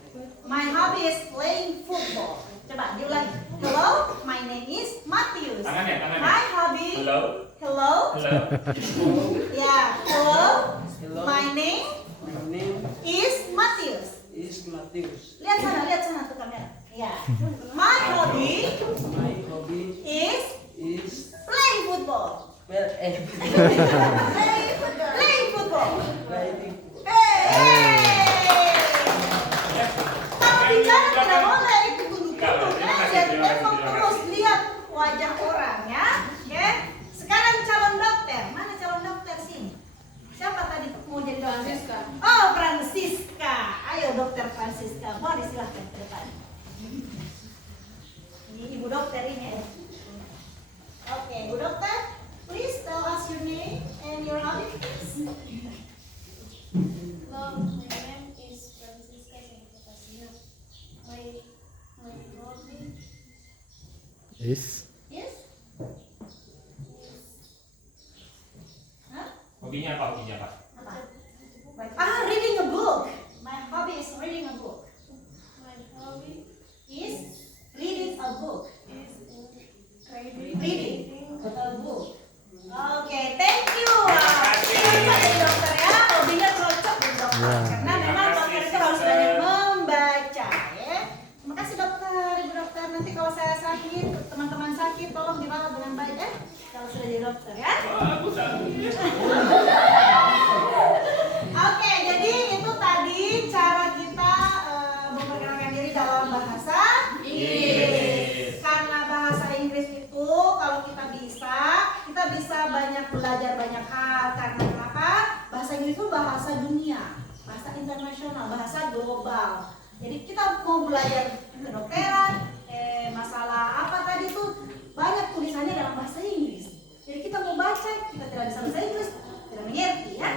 My hobby is playing football. Coba diulang. Hello, my name is Matius. Tangannya. My hobby. Hello. Hello. Ya, hello. My name My name is Matius. is Matius. Lihat sana tuh kamera. Ya. My hobby My hobby is is playing football. playing Playing football. playing. Kalau bicara tidak boleh itu tunduk-tunduk Terima kasih, ya. terima kasih, Memang terima terus kasih. lihat wajah orang ya. Oke. Sekarang calon dokter. Mana calon dokter sini? Siapa tadi mau jadi dokter? Francisca. Oh, Francisca. Ayo dokter Francisca. Boleh silahkan ke depan. Ini ibu dokter ini. Oke, ibu dokter. Please tell us your name and your hobby, please. Hello, my name is Francisca Santatasina. My hobby Is Yes? Hah? Hobinya apa? Apa? Reading a book. My hobby is reading a book. my hobby Is reading a book. is Reading a book. Oke, thank you. kasih. Cocok jadi dokter ya. Hobinya cocok jadi dokter. Ya. Karena memang Terima dokter kasih, itu harus Sister. banyak membaca ya. Terima kasih dokter, ibu dokter. Nanti kalau saya sakit, teman-teman sakit, tolong dirawat dengan baik ya. Kalau sudah jadi dokter ya. Bagus. Oke, jadi itu tadi cara kita memperkenalkan diri dalam bahasa Inggris. Karena bahasa Inggris itu kalau kita bisa banyak belajar banyak hal. Karena kenapa? Bahasa Inggris itu bahasa dunia, bahasa internasional, bahasa global. Jadi kita mau belajar kedokteran, masalah apa tadi itu banyak tulisannya dalam bahasa Inggris. Jadi kita mau baca, kita tidak bisa bahasa Inggris, tidak mengerti ya.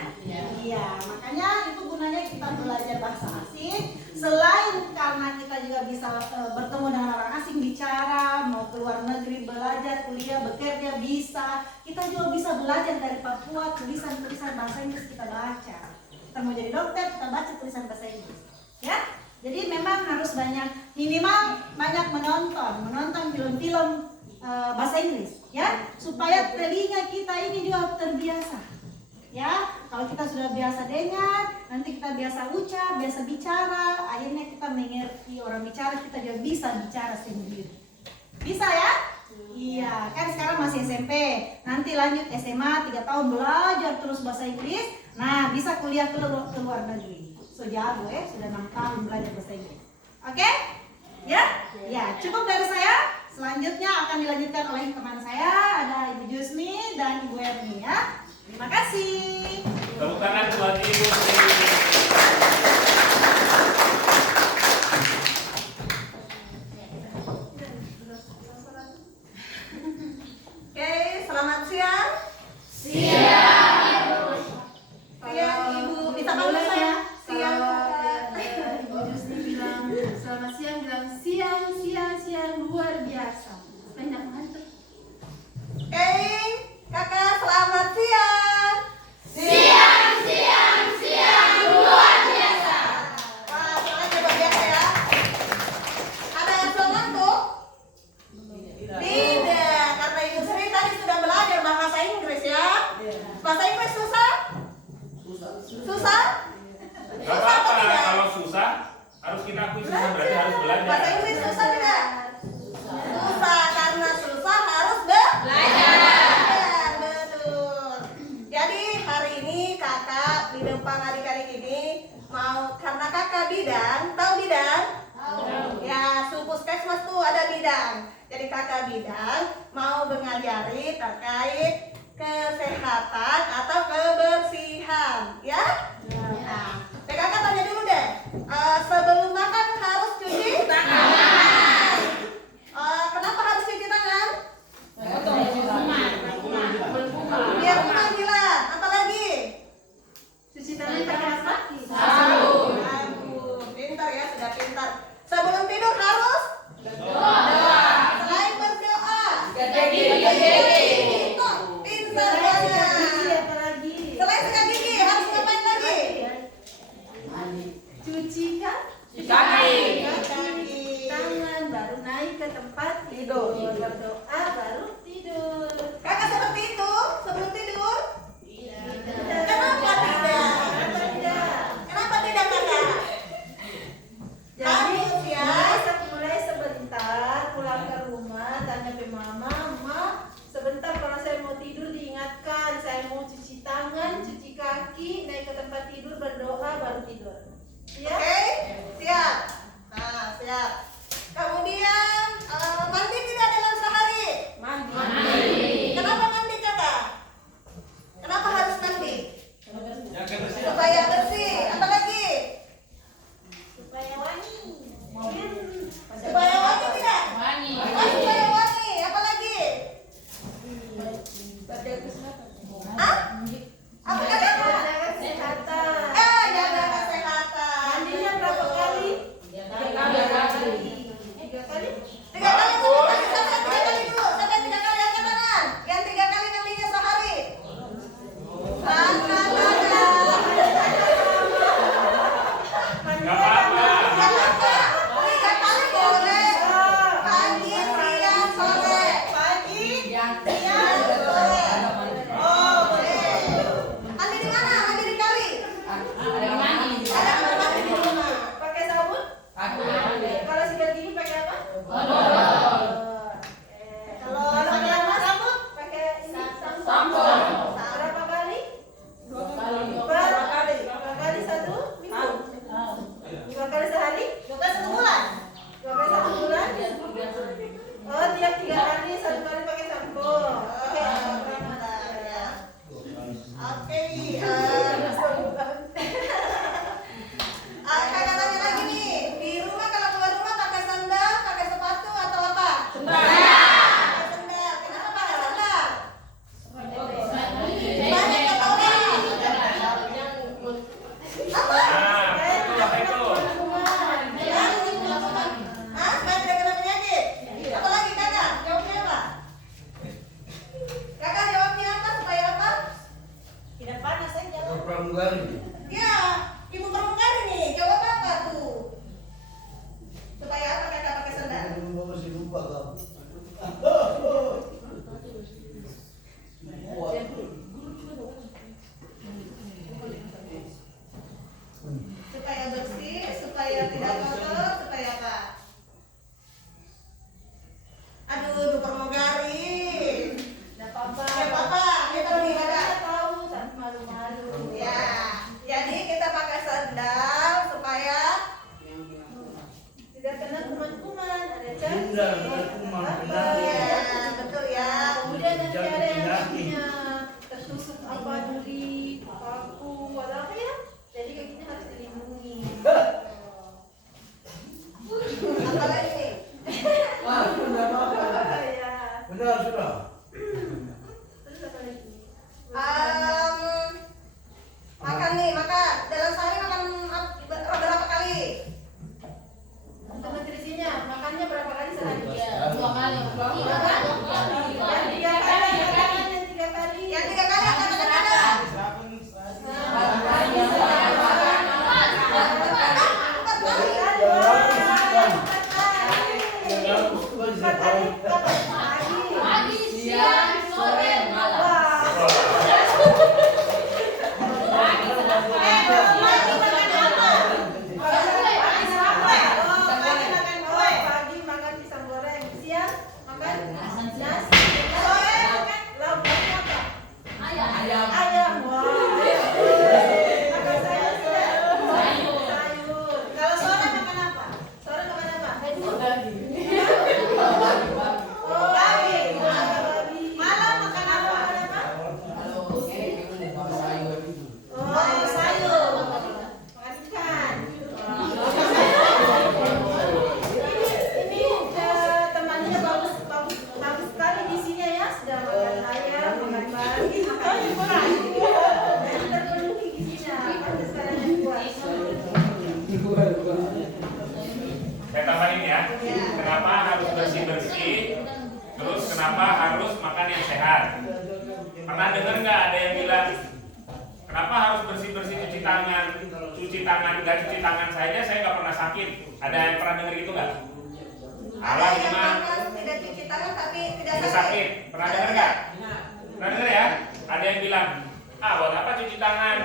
Iya, makanya itu gunanya kita belajar bahasa asing. Selain karena kita juga bisa bertemu dengan orang asing, bicara, mau keluar negeri belajar, kuliah, bekerja bisa. Kita juga bisa belajar dari Papua tulisan-tulisan bahasa Inggris kita baca. Kita mau jadi dokter, kita baca tulisan bahasa Inggris. Ya, jadi memang harus minimal banyak menonton film-film bahasa Inggris, ya, supaya telinga kita ini juga terbiasa. Ya, kalau kita sudah biasa dengar, nanti kita biasa ucap, biasa bicara, akhirnya kita mengerti orang bicara, kita juga bisa bicara sendiri. Bisa ya? Iya, kan sekarang masih SMP, nanti lanjut SMA 3 tahun belajar terus bahasa Inggris. Nah, bisa kuliah ke luar negeri. So jago ya, sudah 6 tahun belajar bahasa Inggris. Oke? Ya? Ya, cukup dari saya. Selanjutnya akan dilanjutkan oleh teman saya, ada Ibu Jusmi dan Ibu Erni ya. Terima kasih. Tepuk tangan buat Ibu. Oke, selamat siang. Siang, Ibu. Bisa panggil saya? Siang. Ibu Jusni bilang selamat siang, bilang siang luar biasa. Banyak mantep. Oke, Kakak selamat siang. luar biasa. Wah, soalnya luar biasa ya. Ada yang sholat tuh? Tidak, karena Ibu Sri tadi sudah belajar bahasa Inggris ya. Bahasa Inggris susah? Susah? Gak apa-apa, kalau susah harus kita akui susah, berarti harus belajar. Bahasa Inggris susah tidak? Susah, karena susah harus belajar. Betul. Jadi hari ini kakak di depan adik-adik ini mau, karena kakak bidan, tahu bidan? Ya, Puskesmas tuh ada bidan. Jadi kakak bidan mau mengajari terkait kesehatan atau kebersihan, ya? Nah, kakak tanya dulu deh. Sebelum makan harus cuci tangan. Kenapa harus cuci tangan? Biar kuman hilang. Apa lagi? Cuci tangan pakai apa? Sabun. Pintar ya, sudah pintar. Sebelum tidur harus berdoa. Selain berdoa, pintar banget. Apa lagi? Selain sikat gigi harus ngapain lagi? Cuci kan? Kaki. Tangan baru naik ke tempat tidur. Berdoa baru tidur. Kakak seperti itu sebelum tidur? Tidak. Kenapa tidak? Kenapa tidak? Kenapa tidak kakak? Jadi Harus ya. mulai sebentar pulang ke rumah tanya ke mama, sebentar kalau saya mau tidur diingatkan saya mau cuci tangan, cuci kaki, naik ke tempat tidur berdoa baru tidur. Ya? Oke, siap. Nah, siap. Kemudian mandi tidak dalam sehari? Mandi. Kenapa mandi kakak? Kenapa harus mandi? Supaya bersih. Apa lagi? Supaya wangi. Supaya wangi tidak? Oh, supaya wangi. Apa lagi? Hah? Apa kakak? Jaga kesehatan. Jaga kesehatan. Mandinya berapa kali? 3 kali. 3 kali? 3 kali sampai 3 kali dulu. Sampai 3 kali angkat tangan. Yang 3 kali mandinya sehari. Angkat tangan. Nggak apa-apa. Gak apa. 3 kali boleh. Pagi, siang, sore. Pagi, siang, sore. Oh, boleh. Mandi di mana? Mandi di kali. Ada kamar mandi di rumah. Pakai sabun? Kalau sikat gigi pakai apa? Kalau pakai apa? Sabun? Pakai ini sampo. Berapa kali? 2 kali. 2 kali 1 minggu. 2 kali sehari? 2 kali 1 bulan. 2 kali 1 bulan? Oh, tiap 3 hari 1 kali pakai sampo. Oke. Oke, kakak tanya lagi nih, di rumah kalau keluar rumah pakai sandal, pakai sepatu atau apa? Sandal. Pakai sandal. Kenapa pakai sandal? Banyak kata orang. Apa? Apa itu? Ya? Hah? Supaya tidak kena penyakit. Apa lagi kakak? Jawabnya apa? Kakak jawabnya apa? Supaya apa? Tidak panas saja. Ya, ibu pramugari nih. Jawab apa tuh? Supaya apa kakak pakai sandal? Supaya bersih, supaya tidak kotor, supaya apa? Aduh, ibu pramugari. Tidak apa-apa. Tidak apa-apa, kita pergi kakak. Tahu, tanpa malu-malu. Ya, jadi kita pakai sandal supaya Tidak kena kuman-kuman, ada cacing, Tidak kena kuman, apa. benar. ya, betul ya. Kemudian nanti ada yang kakinya tertusuk apa duri, paku, atau apa ya. Jadi kakinya harus dilindungi. Apa lagi nih? Ya. Benar sudah. Terus apa lagi? Makan nih, makan. Dalam sehari makan berapa kali? Untuk nutrisinya, makannya berapa kali sehari? 2 kali. Yang 3 kali, yang 3 kali. Yang 3 kali angkat tangan kanan. nggak cuci tangan saja saya nggak pernah sakit. Ada yang pernah dengar gitu nggak? Allah Ada yang gimana? makan tidak cuci tangan tapi tidak Tidak sakit. sakit. Pernah dengar nggak? Pernah dengar ya? Ada yang bilang, buat apa cuci tangan?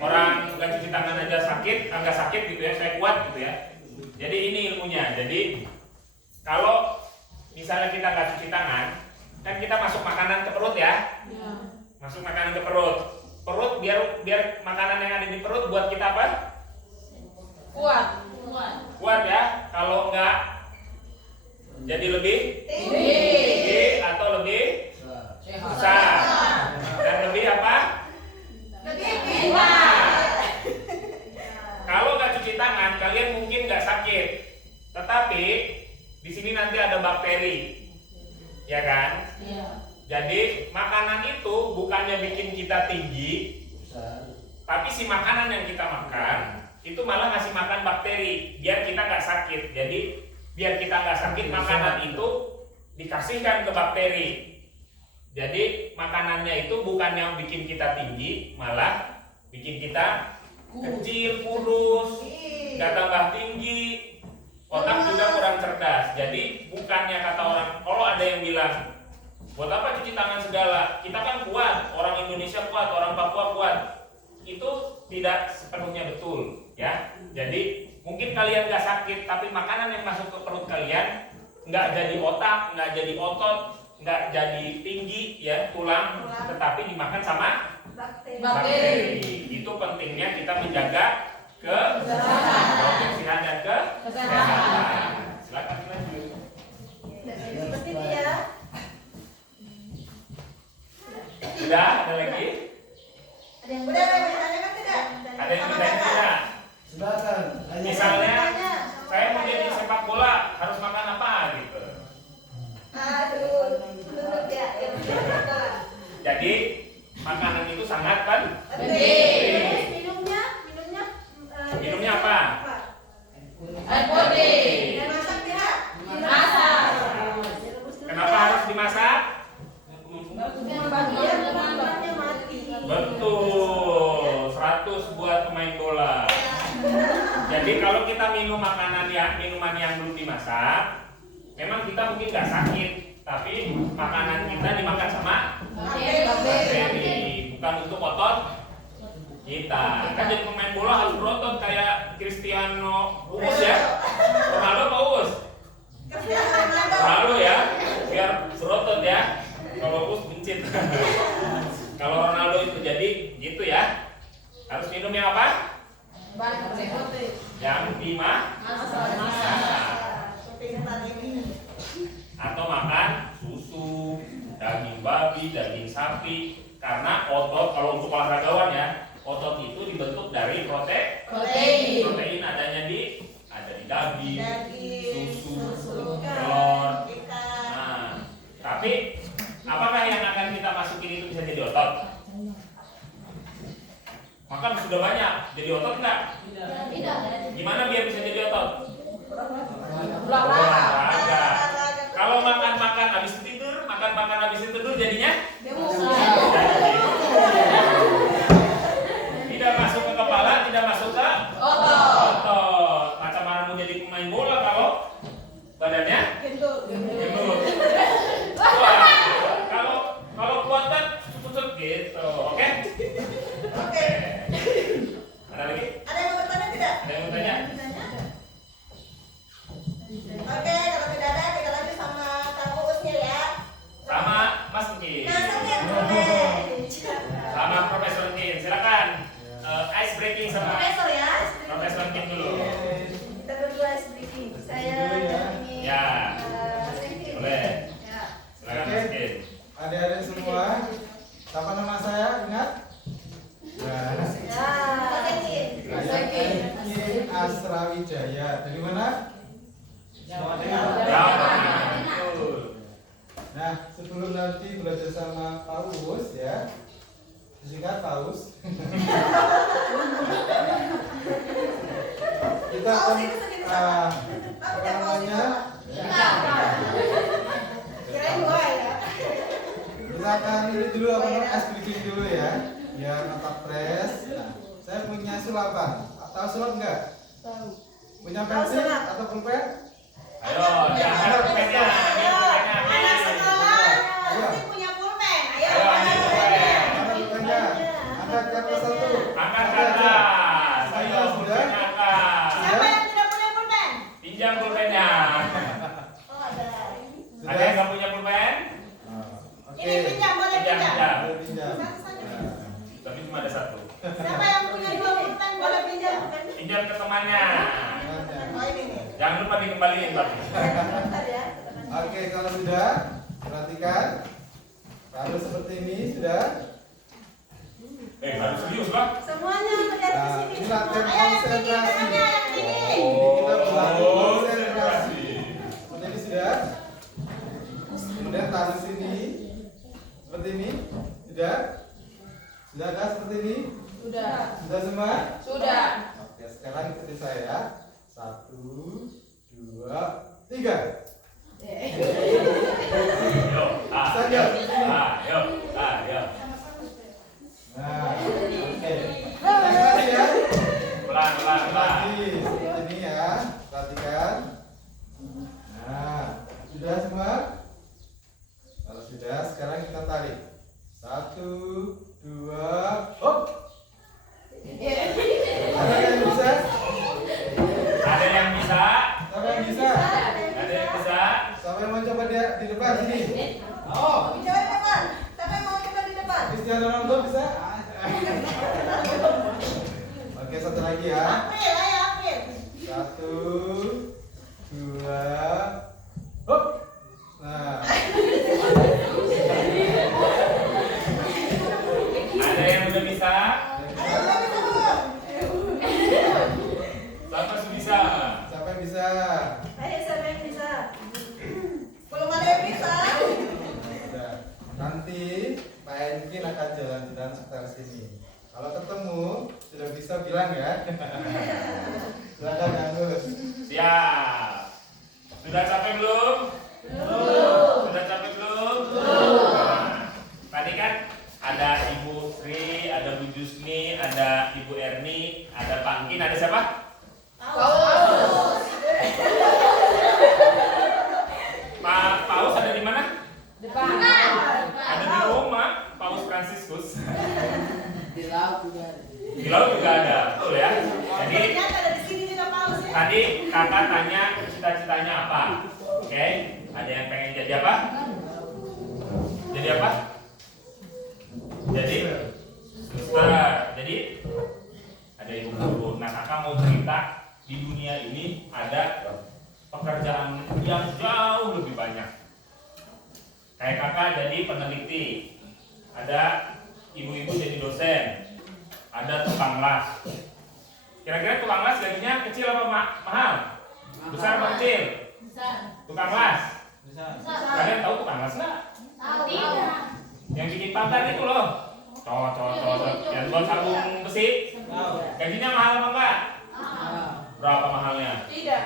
Orang nggak cuci tangan aja sakit, nggak sakit gitu ya, saya kuat gitu ya. Jadi ini ilmunya. Jadi kalau misalnya kita nggak cuci tangan, kan kita masuk makanan ke perut ya. Masuk makanan ke perut. Perut biar makanan yang ada di perut buat kita apa? Kuat ya. Kalau nggak jadi lebih tinggi atau lebih besar dan lebih apa? Kalau nggak cuci tangan, kalian mungkin nggak sakit, tetapi di sini nanti ada bakteri, ya kan? Jadi makanan itu bukannya bikin kita tinggi, tapi si makanan yang kita makan itu malah ngasih makan bakteri, biar kita nggak sakit. Jadi biar kita nggak sakit, makanan itu dikasihkan ke bakteri. Jadi makanannya itu bukan yang bikin kita tinggi, malah bikin kita kecil, kurus, nggak tambah tinggi, otak juga kurang cerdas. Jadi bukannya kata orang, kalau ada yang bilang, buat apa cuci tangan segala? Kita kan kuat, orang Indonesia kuat, orang Papua kuat. Itu tidak sepenuhnya betul, ya. Jadi mungkin kalian nggak sakit, tapi makanan yang masuk ke perut kalian nggak jadi otak, nggak jadi otot, nggak jadi tinggi, ya tulang, tetapi dimakan sama bakteri. Itu pentingnya kita menjaga kebersihan dan kesehatan. Silakan lanjut. Seperti dia. Sudah ada lagi? Ada yang bertanya tidak? Ada yang bertanya tidak? Silakan. Misalnya saya mau jadi sepak bola harus makan apa gitu. Aduh, menurut ya. Jadi makanan itu sangat Penting. Minumnya Minumnya apa? Air putih. Masak tidak? Masak. Kenapa harus dimasak? Bagian lemaknya mati. Betul, 100 buat pemain bola. Jadi kalau kita minum minuman yang belum dimasak, memang kita mungkin nggak sakit, tapi makanan kita dimakan sama bakteri, bukan untuk otot kita. Kan jadi pemain bola harus berotot kayak Cristiano Uus ya, Ronaldo apa Uus? Ronaldo ya, biar berotot ya. Kalau Uus bencit. Kalau Ronaldo itu jadi gitu ya, harus minum yang apa? Yang atau makan susu, daging babi, daging sapi. Karena otot, kalau untuk olahragawan ya, otot itu dibentuk dari protein. Protein ada di daging, susu, telur. Nah, tapi apakah yang akan kita masukin itu bisa jadi otot? Makan sudah banyak, jadi otot enggak? Tidak. Gimana biar bisa jadi otot? Olahraga. Kalau makan habis tidur, habis tidur jadinya? Tidak masuk ke kepala, tidak masuk ke otot. Macam mana mau jadi pemain bola kalau badannya gendut? Wah, kalau kuat kan tutut gitu, oke? Oke. Ada lagi? Ada yang mau bertanya tidak? Ada yang mau tanya? Oke, kalau tidak ada kita lanjut sama Kang Uusnya ya. Sama Mas Mungkin. boleh. Sama Profesor Mungkin, silakan. Ice breaking sama Profesor ya. Profesor Mungkin dulu. Kita berdua sedikit. Saya ini. Ya. Sedikit. Boleh. Ya. Silakan Oke. Mas Mungkin. Adik-adik semua, siapa nama saya? Ingat? Nah, Ya. saya Engkin Asrawijaya. Dari mana? Jawa Tengah. Betul. Nah, sebelum nanti belajar sama Pak Uus ya, disingkat Pak Uus. Kita akan apa namanya? Kirain dua ya. Kita akan ini dulu apa namanya? Ice breaking dulu ya, biar otak fresh. Nah, Saya punya sulapan. Tahu sulap enggak? Tahu. Punya Tahu pensil sulap. atau pulpen? Ayo, diangkat pulpennya. Ayo, anak sekolah pasti punya pulpen. Ayo, Ayo, mana ayo, pulpennya? Mana pulpennya? Angkat ke atas satu. Angkat ke atas. Ayo, pulpennya angkat. Siapa yang tidak punya pulpen? Pinjam pulpennya. Oh, ada. Ada yang nggak punya pulpen? Oke. Ini pinjam, boleh Pinjam, pinjam. pinjam. Boleh pinjam. Satu saja. Nah. Tapi cuma ada satu. Siapa yang punya dua pulpen boleh pinjam? Pinjam ke temannya. Oh ini nih. Jangan lupa dikembaliin, Pak. Bentar ya. Oke, kalau sudah, perhatikan. Lalu seperti ini sudah. Harus serius, Pak. Semuanya melihat ke Nah, sini. ini latihan Ayo yang tinggi, konsentrasi. tangannya yang tinggi. Kita berlatih Oh, konsentrasi. Seperti ini sudah. Kemudian taruh sini. Seperti ini. Sudah. Sudah kah seperti ini? Sudah. Sudah semua? Sudah. Oke, sekarang ikuti saya. 1, 2, 3. Yuk, Saja. yuk. Nah, oke. Next lagi ya. Pelan. Lagi seperti ini ya. Perhatikan. Nah, sudah semua? Kalau sudah, sekarang kita tarik. 1, 2, hop. Ada yang bisa? Ada yang bisa? Siapa yang bisa? Ada yang bisa? Siapa yang mau coba dia di depan sini? Coba di depan. Siapa yang mau coba di depan? Cristiano Ronaldo bisa? Oke, satu lagi ya. April, ayo April. 1, 2, hop. Nah, Ada yang udah bisa? Ayo udah bisa dulu. Siapa sih bisa? siapa yang bisa? Ayo siapa yang bisa? Belum ada yang bisa. Udah. Nanti Pak Enkin akan jalan-jalan sekitar sini. Kalau ketemu sudah bisa bilang ya. Silakan Agus. Siap. Sudah capek belum? Belum. Sudah capek belum? Belum. Tadi kan ada Ibu Sri, ada Bu Jusni, ada Ibu Erni, ada Pak Engkin, ada siapa? Pak Paus ada di mana? Depan. Ada di rumah, Paus Fransiskus. Di laut juga ada. Di laut juga ada, betul ya. Jadi Ternyata ada di sini juga paus ya. tadi kakak tanya cita-citanya apa? Oke, ada yang pengen jadi apa? Jadi apa? Jadi suster. Jadi ada ibu guru. Nah kakak mau cerita di dunia ini ada pekerjaan yang jauh lebih banyak. Kayak kakak jadi peneliti, ada ibu-ibu jadi dosen, ada tukang las. Kira-kira tukang las gajinya kecil apa mahal? Besar apa kecil? Tukang las. Kalian tahu tukang las nggak? Yang bikin pagar itu loh. Yang buat sabung besi. Gajinya mahal apa enggak? Berapa mahalnya? Tidak.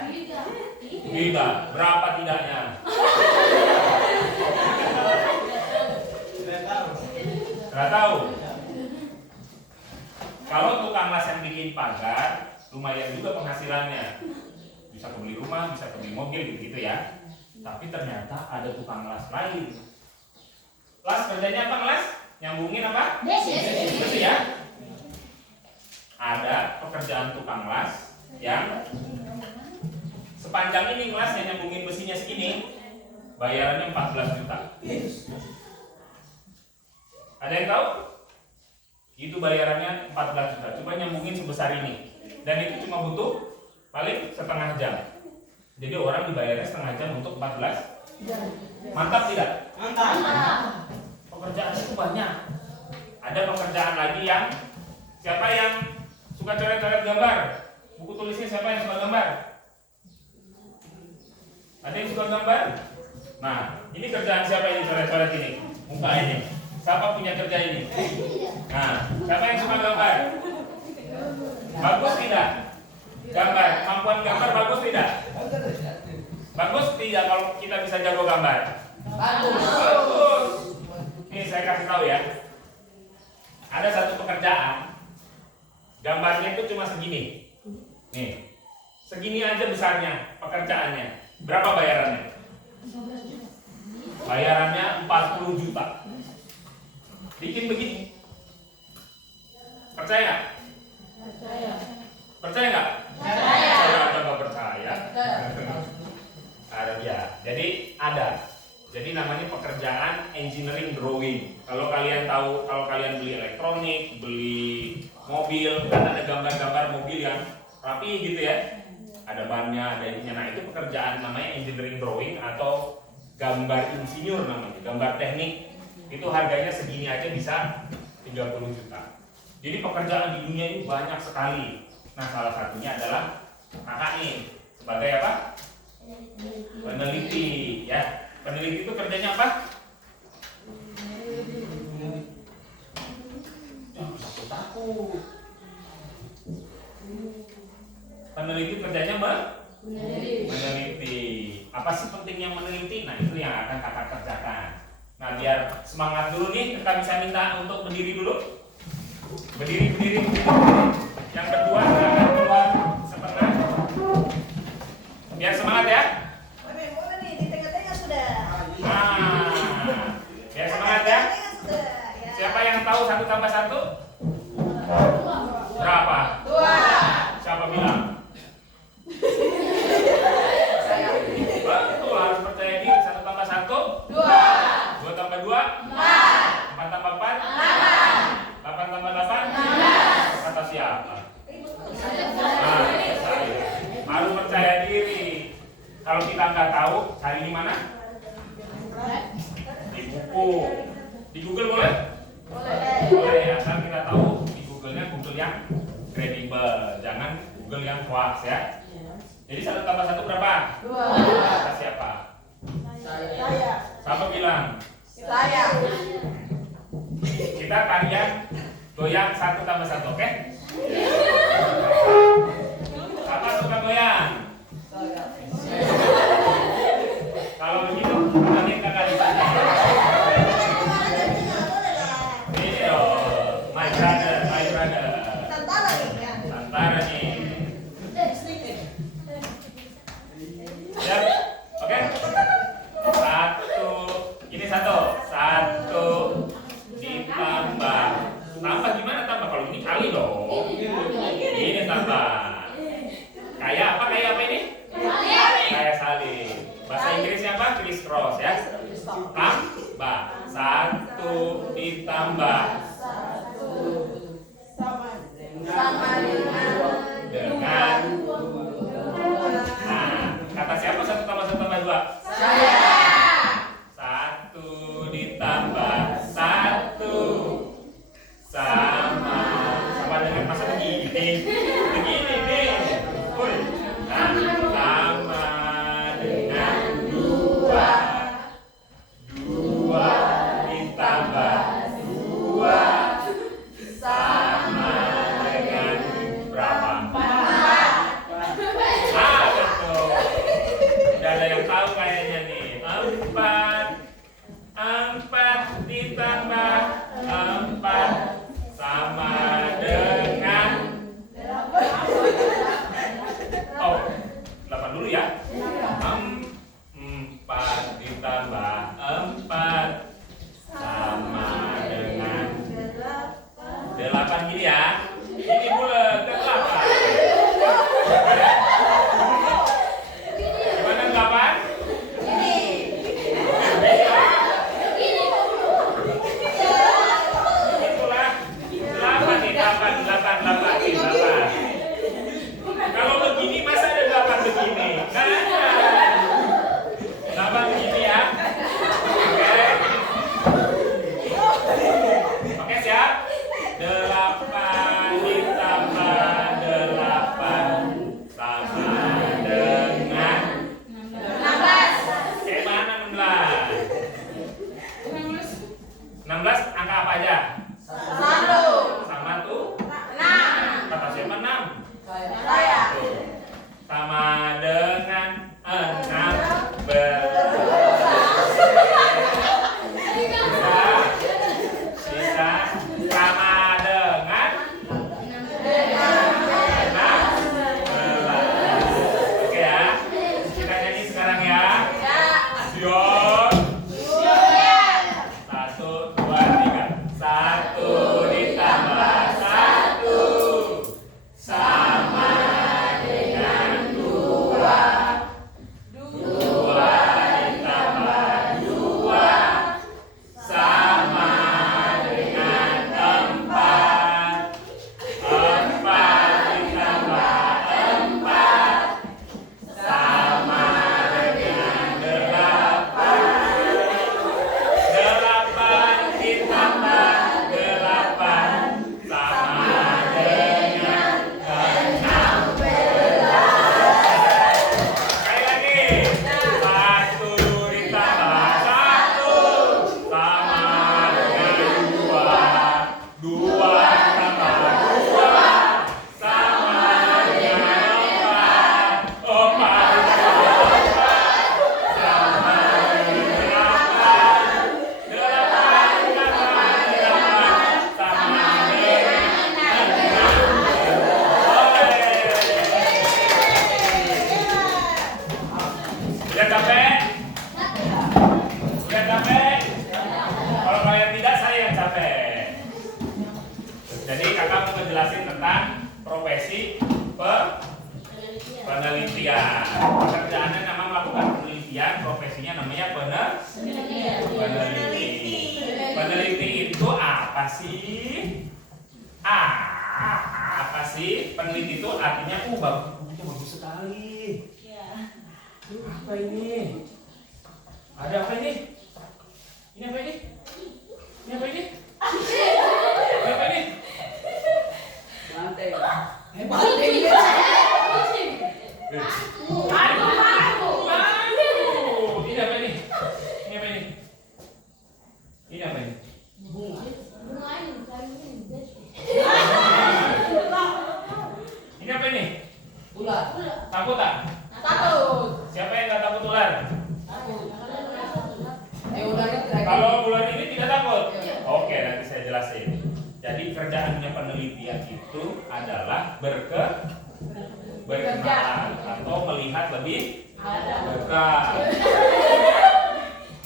Tidak. Berapa tidaknya? Nggak tahu. Kalau tukang las yang bikin pagar, lumayan juga penghasilannya. Bisa kebeli rumah, bisa kebeli mobil gitu ya. Tapi ternyata ada tukang las lain. Las kerjanya apa las? Nyambungin apa? Besi ya. Ada pekerjaan tukang las yang sepanjang ini kelas yang nyambungin besinya segini, bayarannya 14 juta. Ada yang tahu? Itu bayarannya 14 juta. Coba nyambungin sebesar ini. Dan itu cuma butuh paling setengah jam. Jadi orang dibayarnya setengah jam untuk 14. Mantap tidak? Mantap. Pekerjaan itu banyak. Ada pekerjaan lagi yang siapa yang suka coret-coret gambar? Buku tulisnya siapa yang suka gambar? Ada yang suka gambar? Nah, ini kerjaan siapa ini coret-coret ini? Muka ini. Siapa punya kerja ini? Nah, siapa yang suka gambar? Bagus tidak? Gambar, kemampuan gambar bagus tidak? Bagus tidak kalau kita bisa jago gambar? Bagus. Ini saya kasih tahu ya. Ada satu pekerjaan Gambarnya itu cuma segini. Nih, segini aja besarnya pekerjaannya. Berapa bayarannya? Bayarannya 40 juta. Bikin begini. Percaya? Percaya nggak? Percaya atau nggak percaya? Ada ya. Jadi ada. Jadi namanya pekerjaan engineering drawing. Kalau kalian tahu, kalau kalian beli elektronik, beli mobil, kan ada gambar-gambar mobil yang rapi gitu ya. Ada bannya, ada ininya. Nah itu pekerjaan namanya engineering drawing atau gambar insinyur namanya, gambar teknik. Itu harganya segini aja bisa 30 juta. Jadi pekerjaan di dunia ini banyak sekali. Nah salah satunya adalah kakak nih sebagai apa? Peneliti ya. Peneliti itu kerjanya apa? Takut. Peneliti kerjanya apa? Meneliti. Apa sih pentingnya meneliti? Nah itu yang akan kakak kerjakan. Nah biar semangat dulu nih, kita bisa minta untuk berdiri dulu. Berdiri. Yang berdua akan keluar setengah. Biar semangat ya. Nah, biar semangat ya. Siapa yang tahu 1 tambah 1? Berapa? 2. Siapa bilang? Betul, harus percaya diri. 1 tambah 1? 2. 2 tambah 2? 4. 4 tambah 4? 8. 8 tambah 8? 16. Kata siapa? Nah, saya. Harus percaya diri. Kalau kita nggak tahu, cari di mana? Di buku. Di Google boleh? Boleh, asal kita tahu di Google-nya Google yang kredibel, jangan Google yang hoax ya. Jadi 1 tambah 1 berapa? 2. Kata siapa? Saya. Siapa bilang? Saya. Kita tarian goyang 1 tambah 1, oke? Siapa suka goyang? Kalau begitu, kalian kakak ditanya. Iya, my brother. Tantara nih. Siap? Oke? 1. Ini 1 ditambah. Tambah gimana tambah? Kalau ini kali dong. Ini tambah. Kayak apa ini? Kayak salib. Bahasa Inggrisnya apa? Criss cross ya. Tambah. 1 ditambah. Sama Dengan. Nah, kata siapa 1 tambah 1 tambah 2? Saya. 1 ditambah 1 sama dengan masa begini nih. Full. Nah, sama dengan 2 ditambah 2 sama dengan berapa? 4. Betul. Udah ada yang tahu kayaknya nih. 4 ditambah 4 sama dengan 8 dulu ya. 4 ditambah 4 sama dengan 8 gini ya. Ini bulat ke 8. Gimana 8? Itulah 8 nih, 8. Kalau begini masa ada 8 begini? Nggak ada. 8 begini ya. Oke, siap? 8 Jadi kakak mau ngejelasin tentang profesi penelitian. Pekerjaannya nama melakukan penelitian, profesinya namanya peneliti. Peneliti itu apa sih? Apa sih? Peneliti itu artinya bagus sekali. Apa ini? Ada apa ini? Ini apa ini? Ini apa ini? Ini apa ini? Lantai. Ini apa ini? Ini apa ini? Ini apa ini? Ini apa ini? Ular. Takut tak? Takut. Siapa yang nggak takut ular? Ular itu lagi. Kalau ular ini tidak takut? Oke, nanti saya jelasin. Jadi kerjaannya penelitian itu adalah berkenalan atau melihat lebih dekat.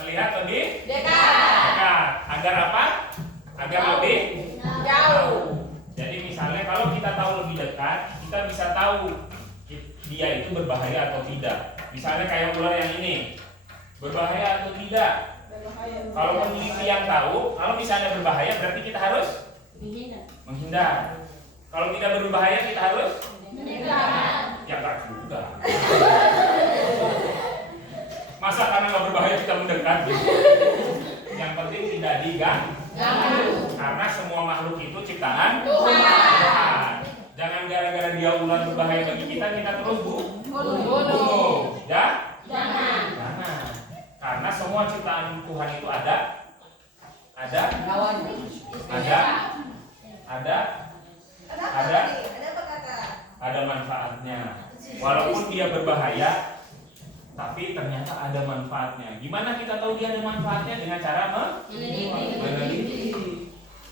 Melihat lebih dekat. Agar apa? Agar lebih jauh. Jadi misalnya kalau kita tahu lebih dekat, kita bisa tahu dia itu berbahaya atau tidak. Misalnya kayak ular yang ini, berbahaya atau tidak. Kalau peneliti yang tahu, kalau misalnya berbahaya berarti kita harus menghindar. Kalau tidak berbahaya kita harus ya enggak juga. Masa karena nggak berbahaya kita mendekat? Yang penting tidak diganggu. Karena semua makhluk itu ciptaan Tuhan. Jangan gara-gara dia ular berbahaya bagi kita terus bunuh. Ya? Jangan. Karena semua ciptaan Tuhan itu ada manfaatnya. Walaupun dia berbahaya, tapi ternyata ada manfaatnya. Gimana kita tahu dia ada manfaatnya? Dengan cara meneliti.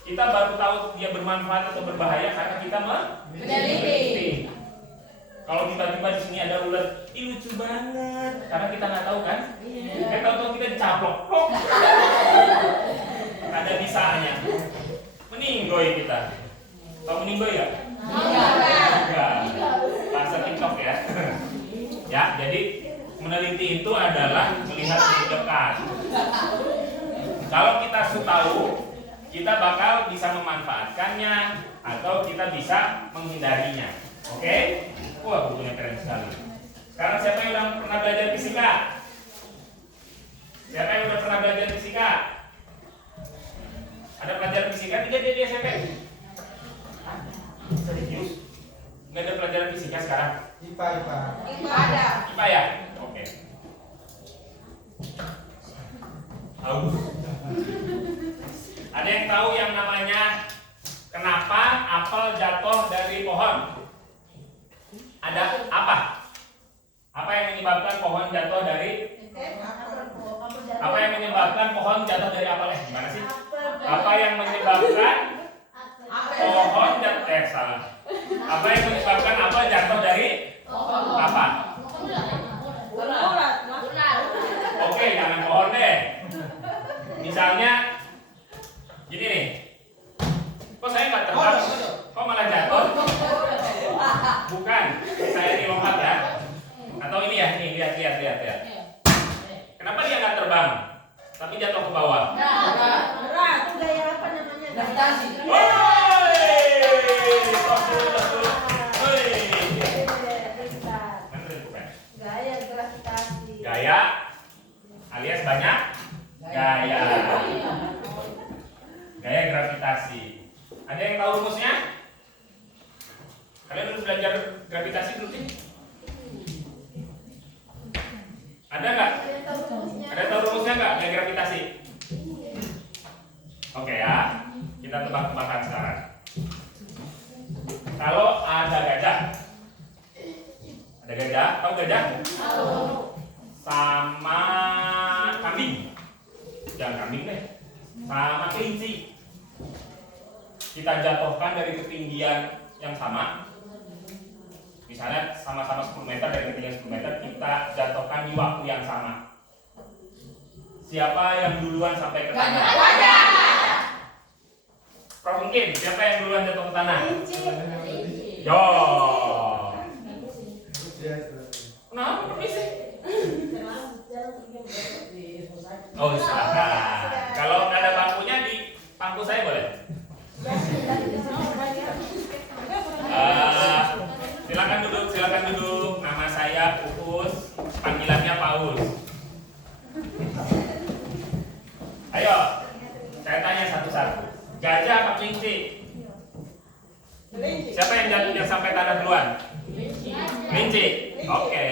Kita baru tahu dia bermanfaat atau berbahaya karena kita meneliti. Kalau tiba-tiba di sini ada ular, ih lucu banget, karena kita nggak tahu kan? Tahu-tahu kita dicaplok, plok. Ada bisanya. Meninggoy kita. Tahu meninggoy ya? Enggak. Bahasa TikTok ya. Ya, jadi meneliti itu adalah melihat lebih dekat. Kalau kita tahu, kita bakal bisa memanfaatkannya atau kita bisa menghindarinya. Oke? Wah, bukunya keren sekali. Sekarang siapa yang udah pernah belajar fisika? Siapa yang udah pernah belajar fisika? Ada pelajaran fisika 3 di SMP? Serius? Nggak ada pelajaran fisika sekarang? IPA. Ada. IPA ya? Oke. Tahu? Ada yang tahu yang namanya kenapa apel jatuh dari pohon? Ada apa? Apa yang menyebabkan pohon jatuh dari? Apa yang menyebabkan pohon jatuh dari apel? Gimana sih? Apa yang menyebabkan pohon jatuh? Salah. Apa yang menyebabkan apel jatuh dari apa? Oke, jangan pohon deh. Misalnya gini nih. Kok saya nggak terbang? Kok malah jatuh? Bukan, saya ini lompat ya. Atau ini ya, nih lihat. Kenapa dia nggak terbang, tapi jatuh ke bawah? Berat. Itu gaya apa namanya? Gravitasi. Gaya gravitasi. Gaya alias banyak gaya. Gaya gravitasi. Ada yang tahu rumusnya? Kalian dulu belajar gravitasi dulu sih? Ada nggak? Ada tahu rumusnya nggak gaya gravitasi? Oke ya, kita tebak-tebakan sekarang. Kalau ada gajah, tahu gajah? Sama kambing, jangan kambing deh, sama kelinci. Kita jatuhkan dari ketinggian yang sama. Misalnya sama-sama 10 meter, dari ketinggian 10 meter kita jatuhkan di waktu yang sama. Siapa yang duluan sampai ke tanah? Prof mungkin siapa yang duluan jatuh ke tanah? Kelinci. Yo. Ya, Kenapa permisi? Oh silakan. Kalau nggak ada bangkunya di bangku saya boleh. Silakan duduk. Nama saya Uus, panggilannya Paus. Ayo, saya tanya satu-satu. Gajah apa kelinci? Siapa yang sampai tanah duluan? Kelinci. Oke.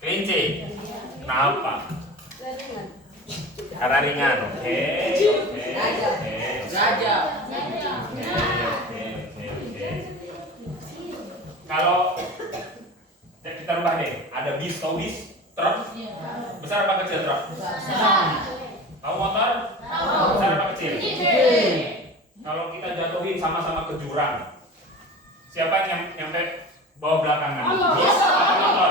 Kelinci. Kenapa? Karena ringan. Oke. Gajah. Kalau kita rubah deh, ada bis, tahu bis, truk, besar apa kecil truk? Tahu motor? Besar apa kecil? Kalau kita jatuhin sama-sama ke jurang, siapa yang nyampe bawa belakangan? Bis atau motor?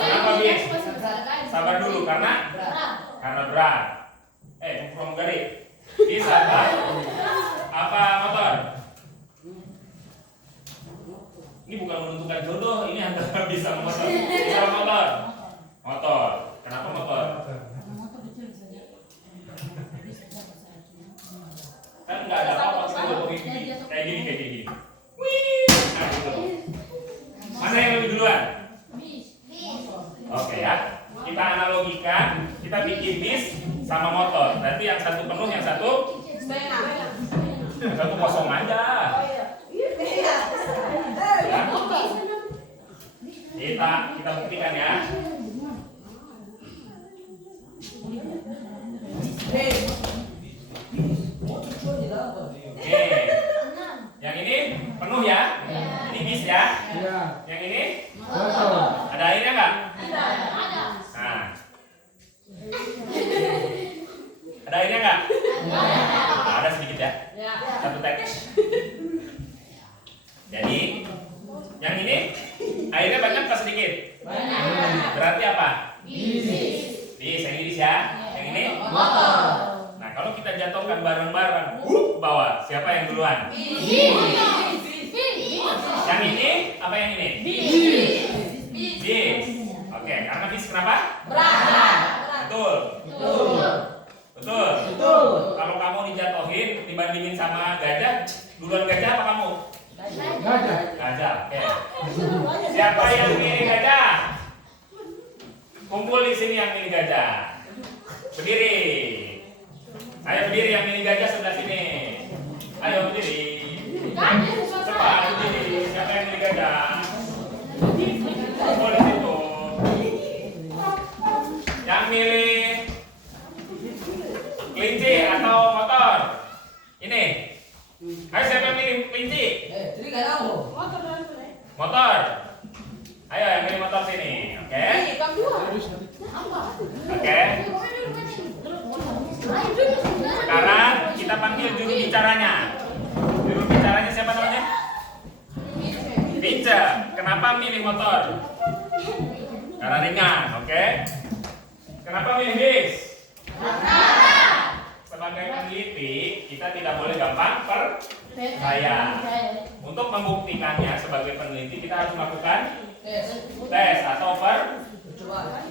Kenapa bis? Sabar dulu karena berat. Pramugari. Bis apa motor? Ini bukan menentukan jodoh, ini antara bis sama motor. Bis sama motor? Motor. Kenapa motor? Kan nggak ada apa-apa kita jatuhin kayak gini. Wih, nah gitu. Mana yang lebih duluan? Oke ya. Kita analogikan, kita bikin bis sama motor. Berarti yang satu penuh, yang satu kosong aja. Ya. Kita buktikan ya. Oke. Yang ini penuh ya. Ini bis ya. Yang ini ada airnya nggak? Nah. Ada airnya nggak? Nah, ada sedikit ya. Satu teks. Jadi yang ini airnya banyak apa sedikit? Berarti apa? Bis. Yang ini bis ya. Yang ini motor. Nah kalau kita jatuhkan bareng-bareng, bawah. Siapa yang duluan? Yang ini apa yang ini? Bis. Oke, karena bis kenapa? Berat. Betul. Kalau kamu dijatuhin dibandingin sama gajah, duluan gajah apa kamu? Gajah. Oke. Siapa yang milih gajah? Kumpul di sini yang milih gajah. Berdiri. Ayo berdiri yang milih gajah sebelah sini. Ayo berdiri. Cepat berdiri. Siapa yang milih gajah? Kumpul di situ. Yang milih kelinci atau motor? Ini. Ayo siapa yang milih kelinci? Motor. Ayo yang milih motor sini. Oke. Sekarang kita panggil juru bicaranya. Juru bicaranya siapa namanya? Pince. Kenapa milih motor? Karena ringan. Oke. Kenapa milih bis? Sebagai peneliti, kita tidak boleh gampang percaya. Untuk membuktikannya sebagai peneliti, kita harus melakukan tes atau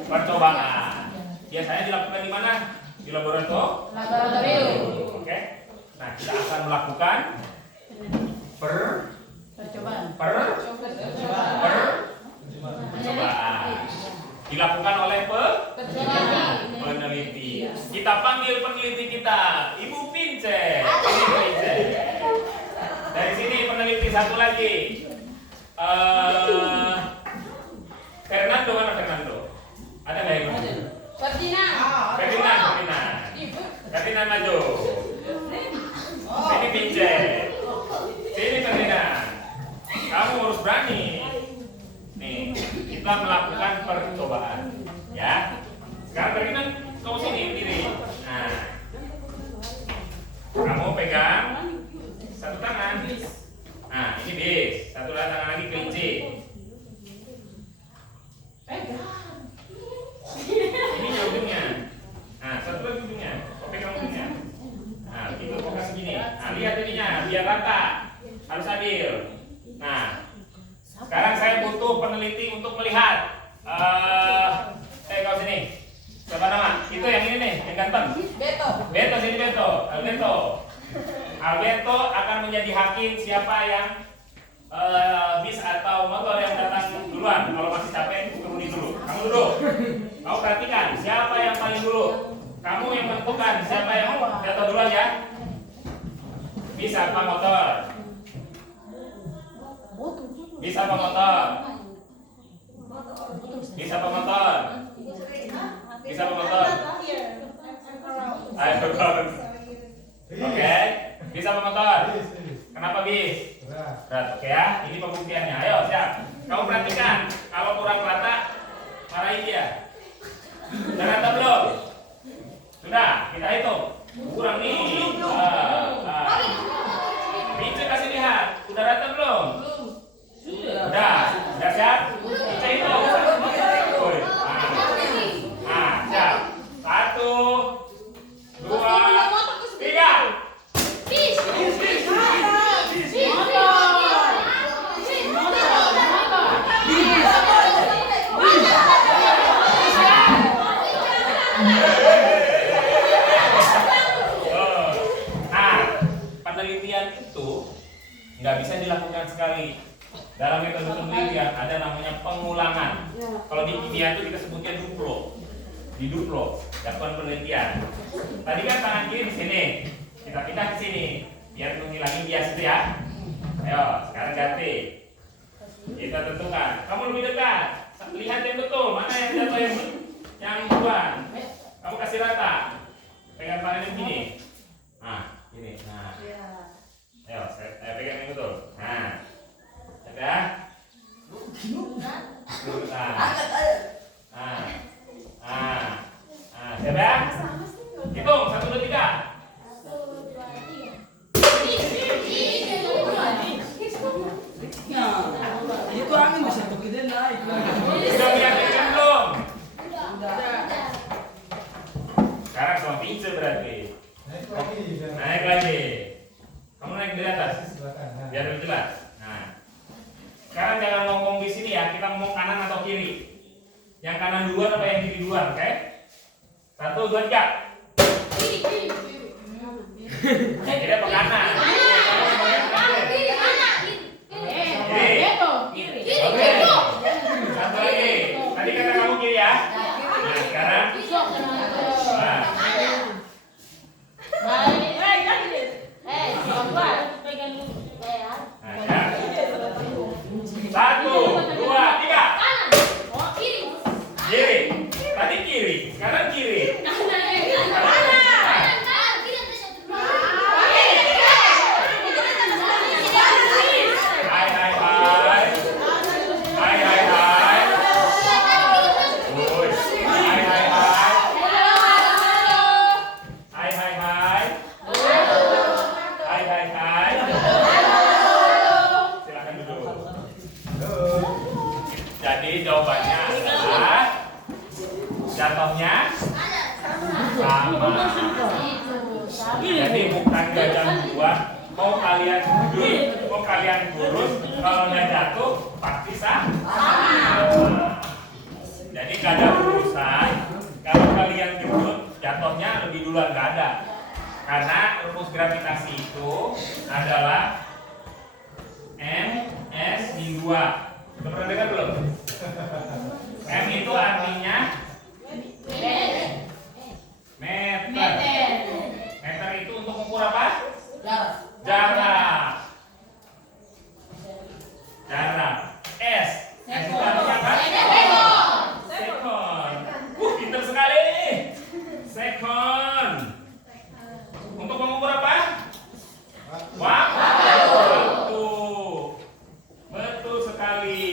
percobaan. Biasanya dilakukan di mana? Di laboratorium. Oke. Nah, kita akan melakukan percobaan. Dilakukan oleh peneliti. Kita panggil peneliti kita, Ibu Pince. Dari sini peneliti satu lagi. Fernando mana Fernando? Ada nggak yang maju? Ferdinand maju. Sini Pince. Sini Ferdinand. Kamu harus berani. Nih, kita melakukan percobaan. Ya. Sekarang Ferdinand kau sini berdiri. Nah, kamu pegang satu tangan. Nah, ini bis. Satu tangan lagi kelinci. ganteng? Beto, sini Beto. Alberto akan menjadi hakim siapa yang bis atau motor yang datang duluan. Kalau masih capek, turunin dulu. Kamu duduk. Kamu perhatikan siapa yang paling dulu. Kamu yang menentukan siapa yang jatuh duluan ya. Bis apa motor? Bis apa motor? Bis apa motor? Bis apa motor? Ayo betul. Oke. Bis apa motor? Kenapa bis? Berat. Oke ya. Ini pembuktiannya. Ayo siap. Kamu perhatikan. Kalau kurang rata, marahin dia. Sudah rata belum? Sudah. Kita hitung. Kurang nih. Pince kasih lihat. Sudah rata belum? Sudah. Sudah siap? Kita hitung. Siap. 1, 2, 3. Penelitian itu nggak bisa dilakukan sekali. Dalam metode penelitian ada namanya pengulangan. Kalau di kimia itu kita sebutnya duplo. Di duplo, lakukan penelitian. Tadi kan tangan kiri di sini, kita pindah ke sini, biar menghilangin bias itu ya. Ayo, sekarang ganti. Kita tentukan. Kamu lebih dekat. Lihat yang betul, mana yang jatuh yang duluan. Kamu kasih rata. Pegang tangan yang gini. Nah, gini. Nah. Ayo, saya pegang yang betul. Nah. Ya. Siap ya? Hitung 1, 2, 3. Itu angin bisa begini naik. Sudah meyakinkan belum? Sekarang sama pince berarti. Naik lagi. Kamu naik di atas. Biar lebih jelas. Nah. Sekarang jangan ngomong di sini ya, kita ngomong kanan atau kiri. Yang kanan duluan apa yang kiri duluan, oke? 1, 2, 3. Yang kiri apa kanan? Oke. Satu lagi. Tadi kata kamu kiri ya. Nah, sekarang. Satu, dua, tiga. Kiri. Tadi kiri. Sekarang kiri. Jadi jawabannya adalah jatuhnya sama. Jadi bukan gajah dua. Mau kalian duduk, mau kalian kurus, kalau udah jatuh pasti sama. Jadi gak ada urusan. Kalau kalian gendut, jatuhnya lebih duluan gak ada. Karena rumus gravitasi itu adalah M/S-2. Udah pernah dengar belum? M itu artinya meter. Meter itu untuk mengukur apa? Jarak. Jarak. S itu artinya apa? Sekon. Pintar sekali. Sekon. Untuk mengukur apa? Waktu. Betul sekali.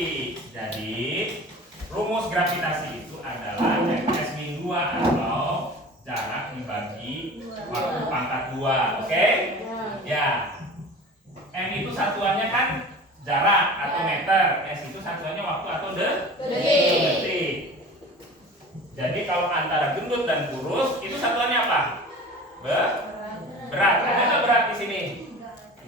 Jadi rumus gravitasi itu adalah M/S-2 atau jarak dibagi waktu pangkat 2. Oke? Ya. M itu satuannya kan jarak atau meter. S itu satuannya waktu atau detik. Jadi kalau antara gendut dan kurus itu satuannya apa? Berat. Ada nggak berat di sini?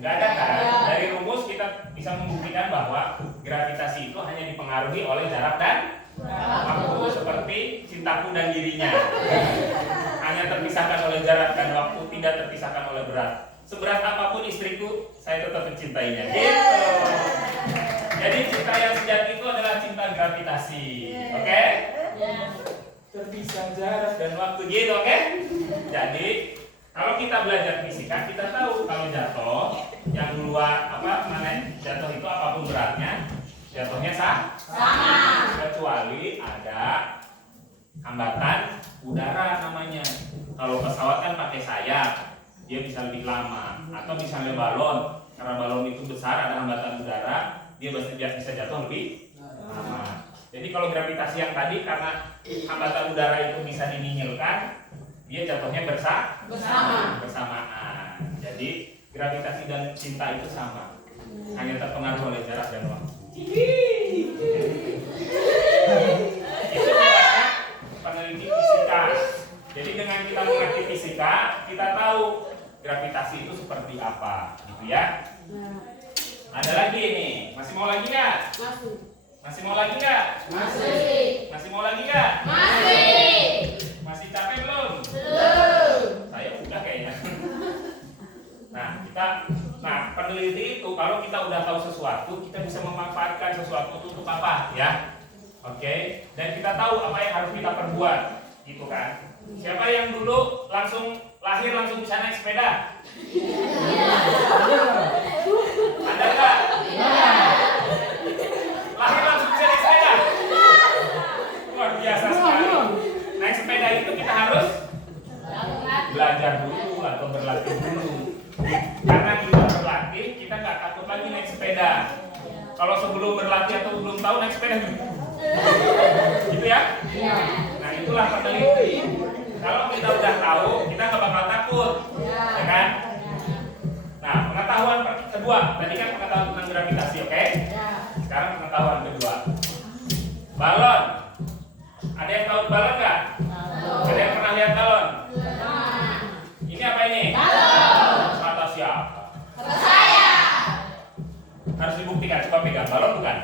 Nggak ada kan? Dari rumus kita bisa membuktikan bahwa gravitasi itu hanya dipengaruhi oleh jarak dan waktu, seperti cintaku dan dirinya. Hanya terpisah waktu tidak terpisahkan oleh berat. Seberat apapun istriku, saya tetap mencintainya. Gitu. Jadi cinta yang sejati itu adalah cinta gravitasi. Oke? Terpisah jarak dan waktu gitu, oke? Jadi kalau kita belajar fisika, kita tahu kalau jatuh yang luar mana jatuh itu apapun beratnya, jatuhnya sama. Kecuali ada hambatan udara namanya. Kalau pesawat kan pakai sayap, dia bisa lebih lama. Atau misalnya balon, karena balon itu besar ada hambatan udara, dia bisa jatuh lebih lama. Jadi kalau gravitasi yang tadi karena hambatan udara itu bisa dinihilkan, dia jatuhnya bersamaan. Jadi gravitasi dan cinta itu sama, hanya terpengaruh oleh jarak dan waktu. Itu adalah peneliti fisika. Jadi dengan kita mengerti fisika, kita tahu gravitasi itu seperti apa, gitu ya. Ada lagi nih, masih mau lagi nggak? Masih mau lagi nggak? Masih mau lagi nggak? Masih capek belum? Saya udah kayaknya. Nah peneliti itu kalau kita udah tahu sesuatu, kita bisa memanfaatkan sesuatu itu untuk apa, ya? Oke. Dan kita tahu apa yang harus kita perbuat, gitu kan? Siapa yang dulu lahir langsung bisa naik sepeda? Ada nggak? Lahir langsung bisa naik sepeda? Luar biasa sekali. Naik sepeda itu kita harus belajar dulu atau berlatih dulu. Karena kita berlatih, kita nggak takut lagi naik sepeda. Kalau sebelum berlatih atau belum tahu naik sepeda gitu ya? Nah itulah peneliti. Kalau kita udah tahu, kita nggak bakal takut, ya kan? Nah pengetahuan kedua, tadi kan pengetahuan tentang gravitasi, oke? Sekarang pengetahuan kedua, balon. Ada yang tahu balon nggak? Ada yang pernah lihat balon? Ini apa ini? Balon. Kata siapa? Kata saya. Harus dibuktikan. Coba pegang. Balon bukan?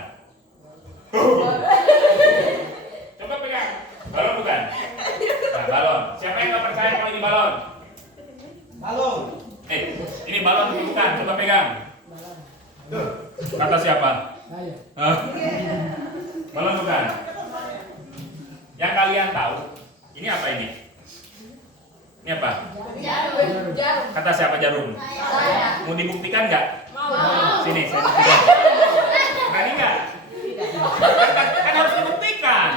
Coba pegang. Balon bukan? Nah, balon. Siapa yang nggak percaya kalau ini balon? Balon. Ini balon bukan. Coba pegang. Kata siapa? Balon bukan? Yang kalian tahu, ini apa ini? Ini apa? Jarum. Kata siapa jarum? Saya. Mau dibuktikan nggak? Mau. Sini, saya buktikan. Berani nggak? Kan harus dibuktikan.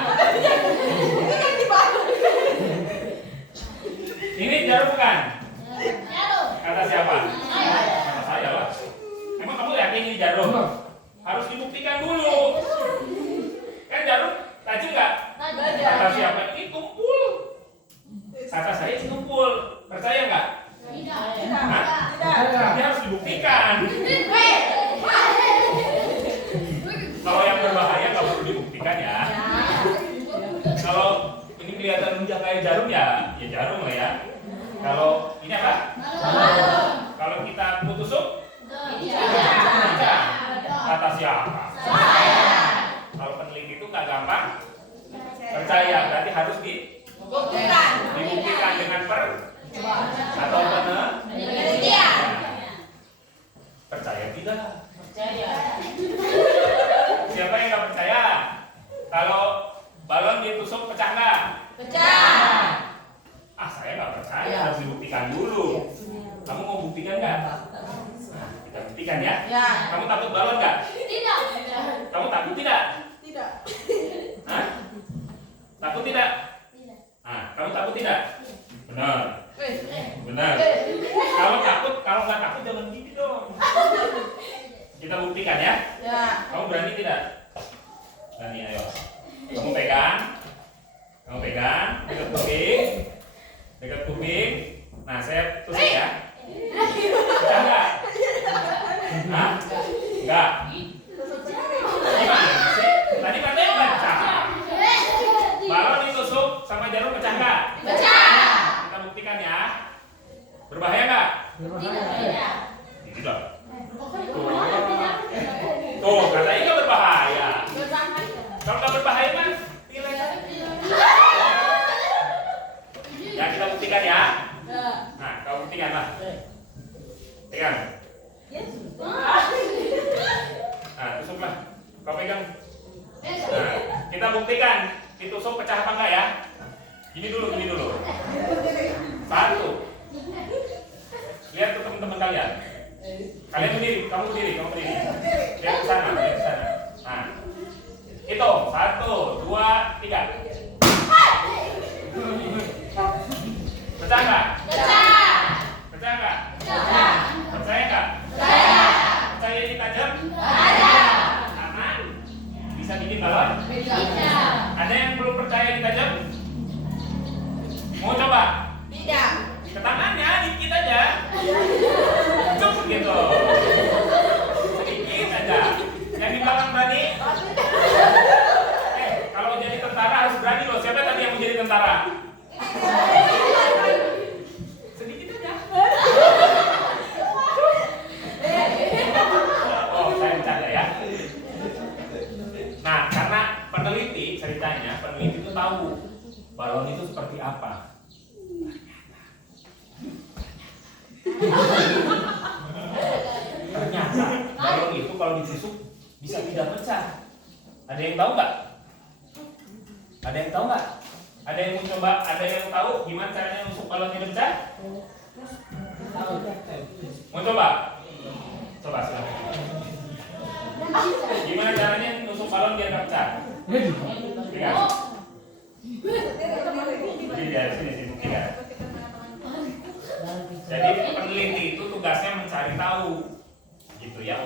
Ini jarum bukan? Kata siapa? Kata saya lah. Emang kamu yakin ini jarum? Harus dibuktikan dulu. Kan jarum tajam nggak? Kata siapa? Ini tumpul. Kata saya ini tumpul. Percaya nggak? Hah? Ini harus dibuktikan. Kalau yang berbahaya nggak perlu dibuktikan ya. Kalau ini kelihatan lunjak kayak jarum ya jarum lah ya. Kalau ini apa? Kalau kita tusuk? Kata siapa? Kalau peneliti itu nggak gampang percaya, berarti harus dibuktikan dengan atau penelitian. Percaya tidak? Siapa yang nggak percaya? Kalau balon ditusuk pecah nggak? Pecah. Saya nggak percaya, harus dibuktikan dulu. Kamu mau buktikan nggak? Nah, kita buktikan ya. Kamu takut balon nggak? Tidak. Kamu takut tidak? Tidak. Hah? Takut tidak? Nah, kamu takut tidak? Benar. Benar. Kalau nggak takut jangan gitu dong. Kita buktikan ya. Kamu berani tidak? Berani, ayo. Kamu pegang. Dekat kuping. Nah, saya tusuk ya. Pecah nggak? Hah? Nggak. Gimana sih? Tadi katanya pecah. Balon ditusuk sama jarum pecah nggak? Pecah. Kita buktikan ya. Berbahaya nggak? Tidak. Tuh, katanya nggak berbahaya. Kalau nggak berbahaya mah pilih. Ya kita buktikan ya. Nah, Kau buktikan lah. Pegang. Nah, tusuklah. Kau pegang. Nah, kita buktikan ditusuk pecah apa enggak ya? Gini dulu. Satu. Lihat ke teman-teman kalian. Kalian berdiri, kamu berdiri. Lihat ke sana. Nah, itu 1, 2, 3. Pecah nggak? Pecah nggak? Percaya nggak? Percaya ini tajam? Karena bisa bikin balon? Ada yang belum percaya ini tajam? Mau coba? Tidak. Ke tangannya dikit aja. Cukup gitu. Sedikit aja. Yang di belakang berani? Kalau jadi tentara harus berani loh. Siapa tadi yang mau jadi tentara? Sedikit aja. Oh, saya bercanda ya. Nah, karena peneliti itu tahu balon itu seperti apa. Ternyata balon itu kalau ditusuk bisa tidak pecah. Ada yang tahu nggak? Ada yang tahu nggak? Ada yang mau coba? Ada yang tahu gimana caranya nusuk balon tidak pecah? Mau coba? Coba silakan. Gimana caranya nusuk balon biar nggak pecah? Ya. Sini buktikan. Jadi peneliti itu tugasnya mencari tahu, gitu ya,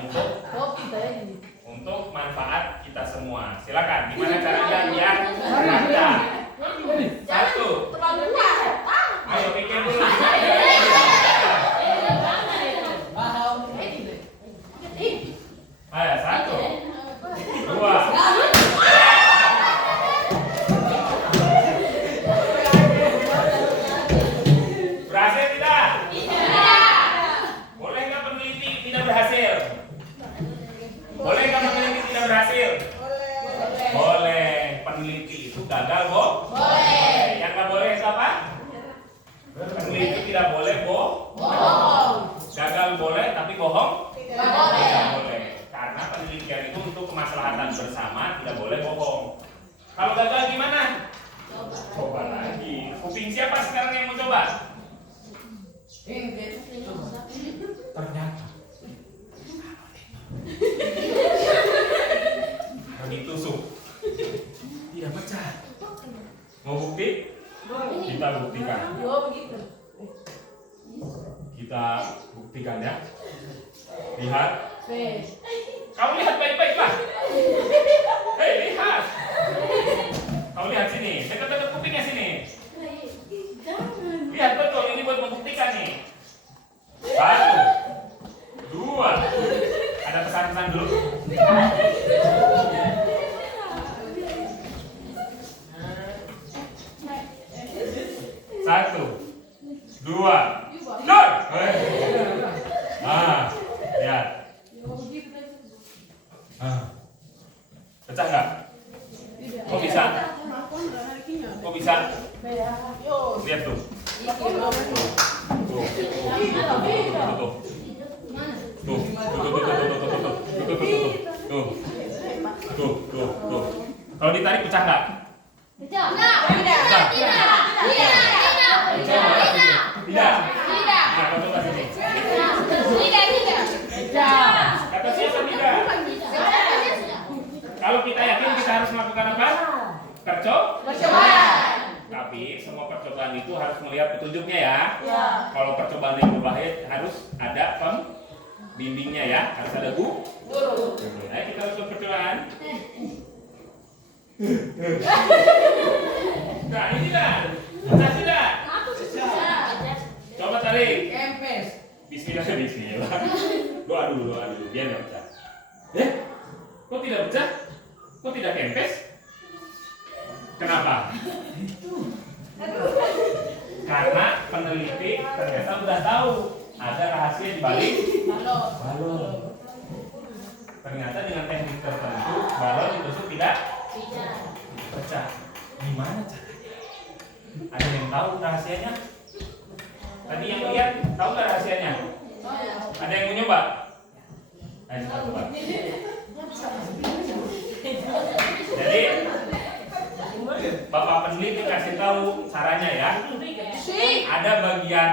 untuk manfaat kita semua. Silakan, gimana caranya biar baca? 1. Ayo pikir dulu. Ayo 1, 2. Berhasil tidak? Boleh nggak peneliti tidak berhasil? Boleh nggak peneliti tidak berhasil? Boleh. Peneliti itu gagal, boleh. Yang nggak boleh itu apa? Peneliti tidak boleh bohong. Gagal boleh, tapi bohong tidak boleh. Karena penelitian itu untuk kemaslahatan bersama, tidak boleh bohong. Kalau gagal gimana? Coba lagi. Kuping siapa sekarang yang mau coba? Ternyata ditusuk tidak pecah. Mau bukti? Kita buktikan. Kita buktikan ya. Lihat. Kamu lihat baik-baik lah. Hei, lihat. Kamu lihat sini. Dekat-dekat kupingnya sini. Lihat betul. Ini buat membuktikan nih. 1, 2. Ada pesan-pesan dulu. 1, 2, 3. Lihat. Pecah nggak? Kok bisa? Lihat tuh. Tuh. Kalau ditarik pecah nggak? Tidak. Nah, kau coba sini. Kata siapa tidak? Kalau kita yakin kita harus melakukan apa? Percobaan. Tapi semua percobaan itu harus melihat petunjuknya ya. Kalau percobaan yang berbahaya harus ada pembimbingnya ya. Harus ada guru. Ayo kita lakukan percobaan. Nah ini dah. Pecah tidak? Coba tarik. Bismillah. Doa dulu. Biar nggak pecah. Kok tidak pecah? Kok tidak kempes? Kenapa? Karena peneliti ternyata sudah tahu ada rahasia di balik balon. Ternyata dengan teknik tertentu balon ditusuk tidak pecah. Gimana caranya? Ada yang tahu rahasianya? Tadi yang lihat nyoba? Ayo coba. Jadi Bapak peneliti kasih tahu caranya ya. Ada bagian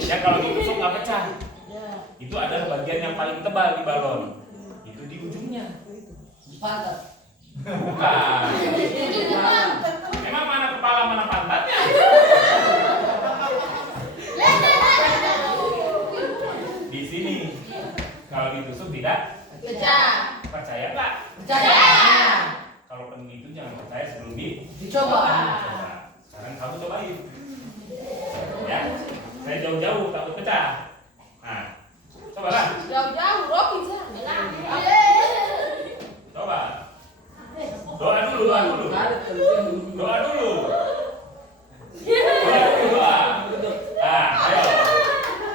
ya kalau ditusuk nggak pecah. Itu adalah bagian yang paling tebal di balon. Itu di ujungnya. Bukan. Emang mana kepala mana pantatnya? Di sini. Kalau ditusuk tidak Pecah. percaya nggak? Percaya. Kalau peneliti itu jangan percaya sebelum Dicoba. dicoba. Sekarang kamu cobain. Ya, saya jauh-jauh takut pecah. Nah, cobalah. Jauh-jauh, Robi bisa. Coba. Doa dulu. Doa dulu. Doa dulu. Doa. Ah, ayo.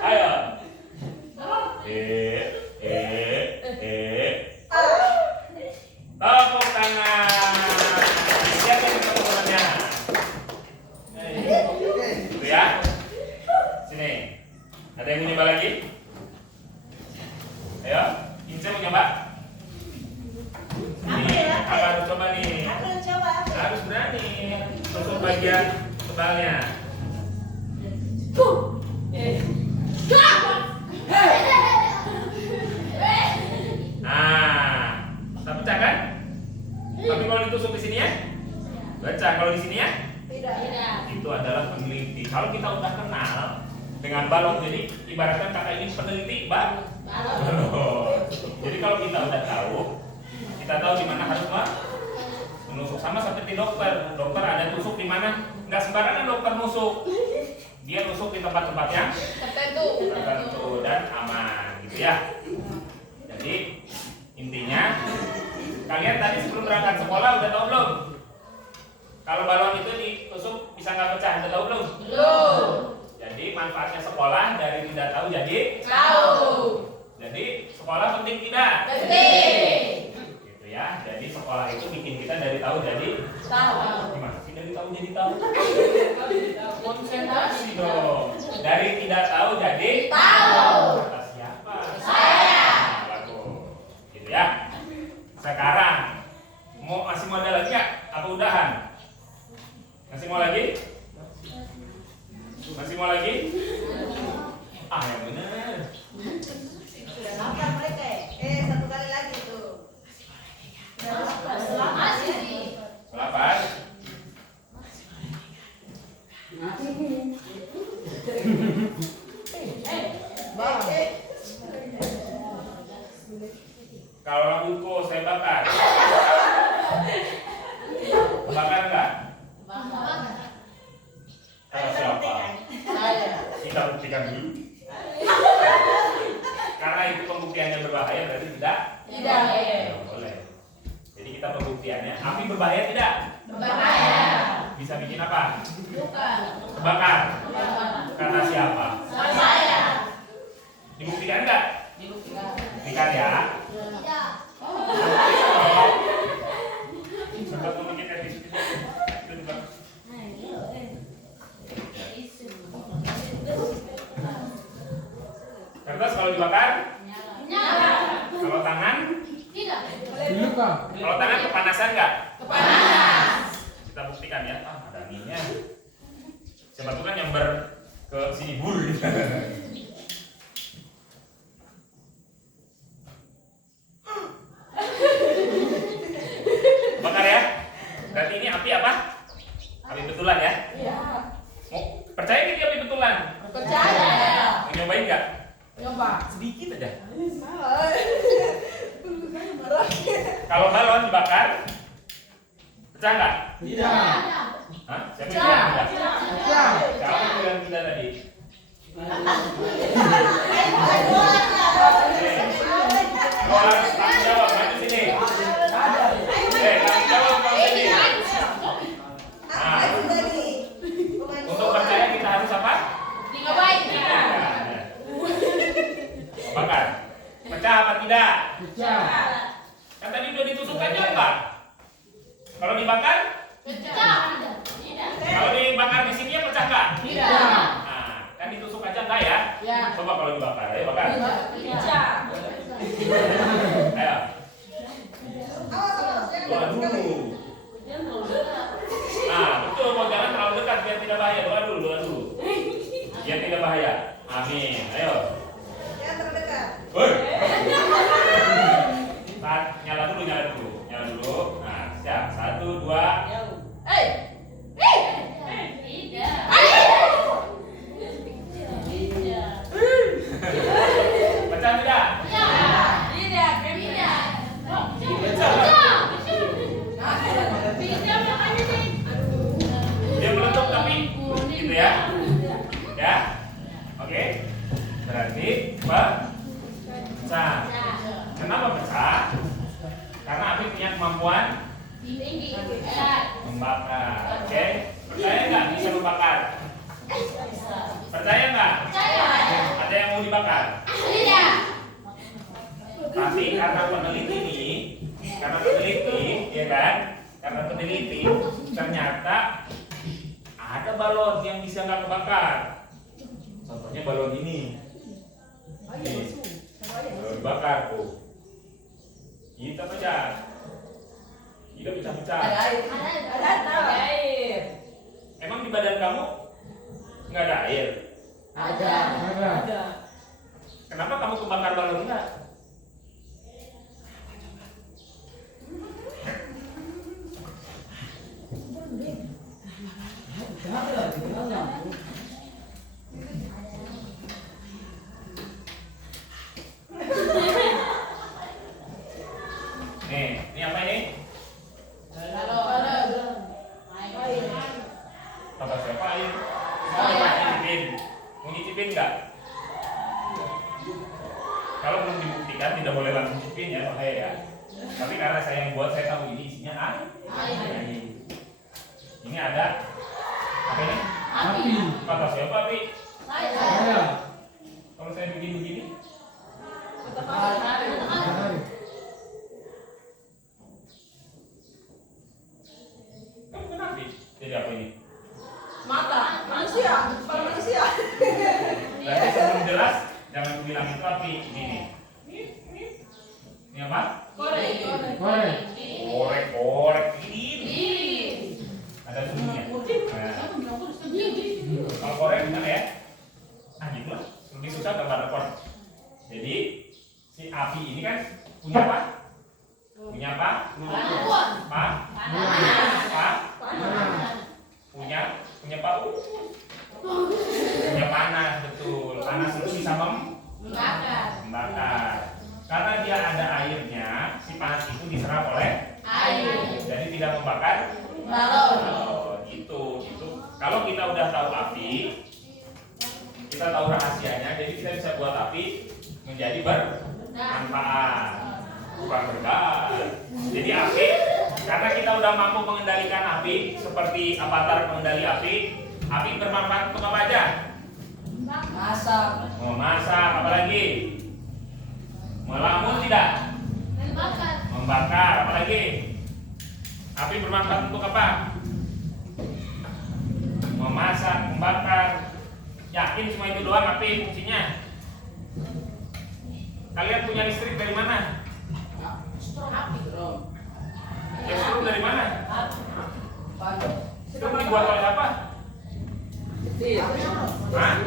Ayo. Tepuk tangan. Siapa yang tepuk tangannya? Itu ya. Sini. Ada yang mau nyoba lagi? Ayo, Ince mau nyoba? Nih, apa harus coba nih? Aku coba. Harus berani. Tusuk bagian tebalnya. Nah, tak pecah kan? Tapi kalau ditusuk di sini ya, pecah. Kalau di sini ya, Tidak. itu adalah peneliti. Kalau kita udah kenal dengan balon, jadi ibaratkan kakak ini peneliti, Mbak. Jadi kalau kita udah tahu, kita tahu di mana harus menusuk. Sama seperti dokter. Dokter ada tusuk di mana? Nggak sembarangan dokter nusuk. Dia nusuk di tempat-tempat yang tertentu dan aman, gitu ya. Jadi intinya, kalian tadi sebelum berangkat sekolah udah tahu belum? Kalau balon itu ditusuk bisa nggak pecah, udah tahu belum? Belum. Jadi manfaatnya sekolah dari tidak tahu jadi Tahu. Jadi sekolah penting tidak? Penting. Gitu ya. Jadi sekolah itu bikin kita dari tahu jadi Tahu. gimana sih dari tahu jadi tahu? Konsentrasi dong. Dari tidak tahu jadi Tahu. Kata siapa? Saya. Bagus. Gitu ya. Sekarang masih mau ada lagi nggak? Apa udahan? Masih mau lagi? Masih mau lagi? Ah, yang benar. Apa mereka? Satu kali lagi tuh. Selamat. Kalau lampuku saya bakar. Bakar enggak? Kata siapa? Kita buktikan dulu. Karena itu pembuktiannya berbahaya berarti tidak? Tidak. Tidak boleh. Jadi kita pembuktiannya, api berbahaya tidak? Berbahaya. Bisa bikin apa? Bukan. Terbakar. Kata siapa? Saya. Dibuktikan enggak? Buktikan ya. Sempat memikir episode itu juga. Kertas kalau dibakar? Kalau tangan? Kalau tangan kepanasan nggak? Kita buktikan ya. Ah, ada anginnya. Siapa tuh kan nyamber ke sini bul. Bakar ya. Berarti ini api apa? Api betulan ya. Mau percaya nggak ini api betulan? Percaya. Mau nyobain nggak? Coba. Sedikit aja. Kalau balon dibakar, pecah nggak? Hah? Siapa yang bilang tidak? Kamu bilang tidak tadi. Kau harus tanggung jawab, maju sini. Tanggung jawab kau sini. Nah, untuk percaya kita harus apa? Bakar. Pecah apa tidak? Kan tadi udah ditusukkannya enggak? Kalau dibakar? Kalau dibakar di sini ya pecah nggak? Tidak. Nah, kan ditusuk aja enggak ya? Ya. Coba kalau dibakar, ayo bakar. Tidak. Ayo. Awas, Doa dulu. Nah, betul, mau jangan terlalu dekat biar tidak bahaya. Doa dulu. Biar tidak bahaya. Amin. Ayo. Yang terdekat. Woi. Nyala dulu. Nah, siap. 1, 2. Pecah tidak? Dia meletup tapi gitu ya. Ya. Oke. Berarti pecah. Kenapa pecah? Karena api punya kemampuan membakar. Oke. Percaya nggak bisa membakar? Percaya nggak? Ada yang mau dibakar? Tapi karena peneliti, ya kan? Karena peneliti ternyata ada balon yang bisa nggak kebakar. Contohnya balon ini. Balon bakar tuh. Kita pecah. Tidak pecah-pecah. Emang di badan kamu nggak ada air? Ada. Kenapa kamu kebakar balon enggak? Nih, ini apa ini? Apa siapa air? Nyicipin. Mau nyicipin nggak? Kalau belum dibuktikan tidak boleh langsung nyicipin ya, bahaya ya. Tapi karena saya yang buat, saya tahu ini isinya air. Ini ada apa ini? Kata siapa api? Kalau saya bikin begini, kamu kenapa? Jadi apa ini? Manusia. Berarti sebelum jelas, jangan bilang itu api. Ini nih. Ini apa? Korek. Ini. Ada suhunya. Nah, kalau korek gimana ya? Gitu lah. Lebih susah gambar rekor. Jadi si api ini kan punya apa? Punya apa? Punya paus. Punya panas, betul. Panas itu bisa membakar. Karena dia ada airnya, si panas itu diserap oleh air. Jadi tidak membakar balon. Itu. Kalau kita udah tahu api, kita tahu rahasianya, jadi kita bisa buat api menjadi bermanfaat, bukan berbahaya. Jadi api, karena kita udah mampu mengendalikan api seperti avatar pengendali api bermanfaat untuk apa aja? Masak, apalagi? Melamun tidak? Membakar, apalagi? Api bermanfaat untuk apa? Memasak, membakar. Yakin cuma itu doang api fungsinya? Kalian punya listrik dari mana? Listrik dari mana? Itu dibuat oleh apa? Hah?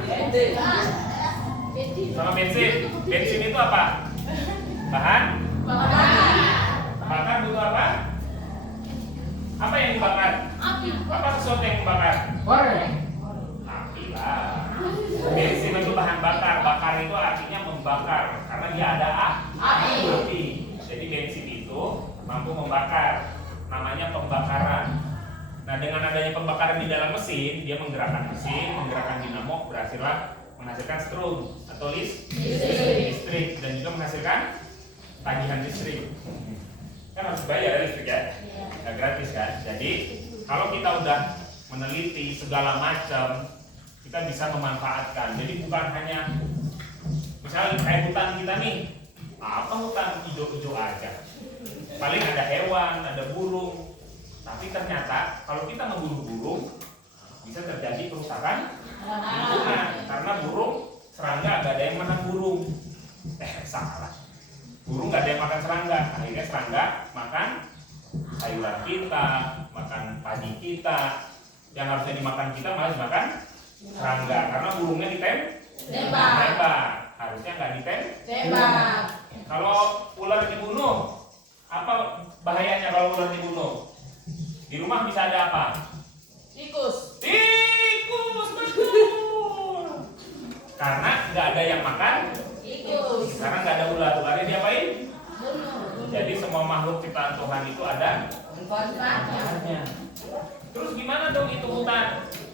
Sama bensin. Bensin itu apa? Bahan? Bakar butuh apa? Apa yang dibakar? Apa sesuatu yang dibakar? Api lah. Bensin itu bahan bakar. Bakar itu artinya membakar karena dia ada api. Jadi bensin itu mampu membakar. Namanya pembakaran. Nah, dengan adanya pembakaran di dalam mesin, dia menggerakkan mesin, menggerakkan dinamo, berhasillah menghasilkan strum atau listrik dan juga menghasilkan tagihan listrik. Kan harus bayar listrik ya, nggak gratis kan. Jadi kalau kita udah meneliti segala macam, kita bisa memanfaatkan. Jadi bukan hanya misalnya kayak hutan kita nih, apa hutan hijau-hijau aja, paling ada hewan, ada burung. Tapi ternyata kalau kita memburu burung, bisa terjadi kerusakan lingkungan karena burung serangga nggak ada yang makan burung. Salah. Burung nggak ada yang makan serangga. Akhirnya serangga makan sayuran kita, makan padi kita. Yang harusnya dimakan kita malah dimakan serangga karena burungnya ditembak. Harusnya nggak ditembak. Kalau ular dibunuh, apa bahayanya kalau ular dibunuh? Di rumah bisa ada apa? Tikus. Tikus, betul. Karena nggak ada yang makan Tikus. karena nggak ada ularnya diapain? Jadi semua makhluk ciptaan Tuhan itu ada manfaatnya. Terus gimana dong itu hutan?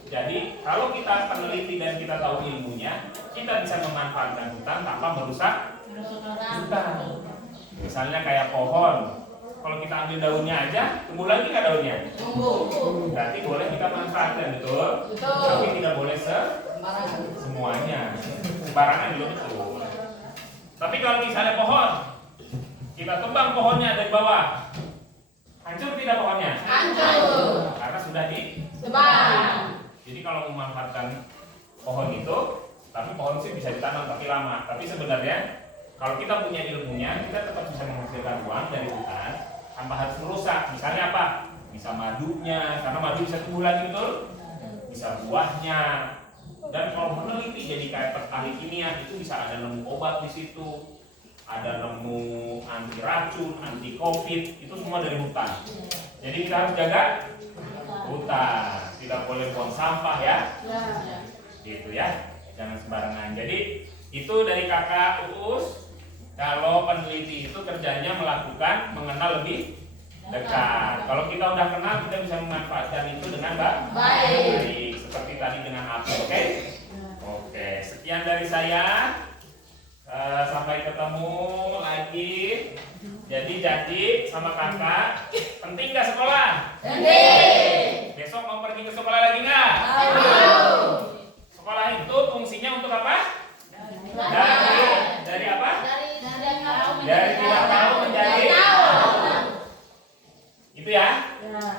Jadi kalau kita peneliti dan kita tahu ilmunya, kita bisa memanfaatkan hutan tanpa merusak hutan. Misalnya kayak pohon, kalau kita ambil daunnya aja, tumbuh lagi nggak daunnya? Tumbuh. Berarti boleh kita manfaatkan, betul? Tapi tidak boleh semuanya. Sembarangan juga betul. Tapi kalau misalnya pohon, kita tebang pohonnya dari bawah, hancur tidak pohonnya? Hancur. Karena sudah Tebang. Jadi kalau memanfaatkan pohon itu, tapi pohon sih bisa ditanam tapi lama. Tapi sebenarnya kalau kita punya ilmunya, kita tetap bisa menghasilkan uang dari hutan tanpa harus merusak. Misalnya apa? Bisa madunya, karena madu bisa tumbuh lagi, betul? Bisa buahnya. Dan kalau meneliti jadi kayak ahli kimia itu bisa ada nemu obat di situ, ada nemu anti racun, anti covid, itu semua dari hutan. Jadi kita harus jaga hutan, tidak boleh buang sampah ya. Gitu ya, jangan sembarangan. Jadi itu dari kakak Uus. Kalau peneliti itu kerjanya melakukan mengenal lebih dekat. Kalau kita udah kenal, kita bisa memanfaatkan itu dengan baik. Seperti tadi dengan api, oke? Oke, sekian dari saya. Sampai ketemu lagi. Jadi sama kakak. Penting nggak sekolah? Penting. Besok mau pergi ke sekolah lagi nggak? Sekolah itu fungsinya untuk apa? Dari apa? Dari tidak tahu menjadi itu ya.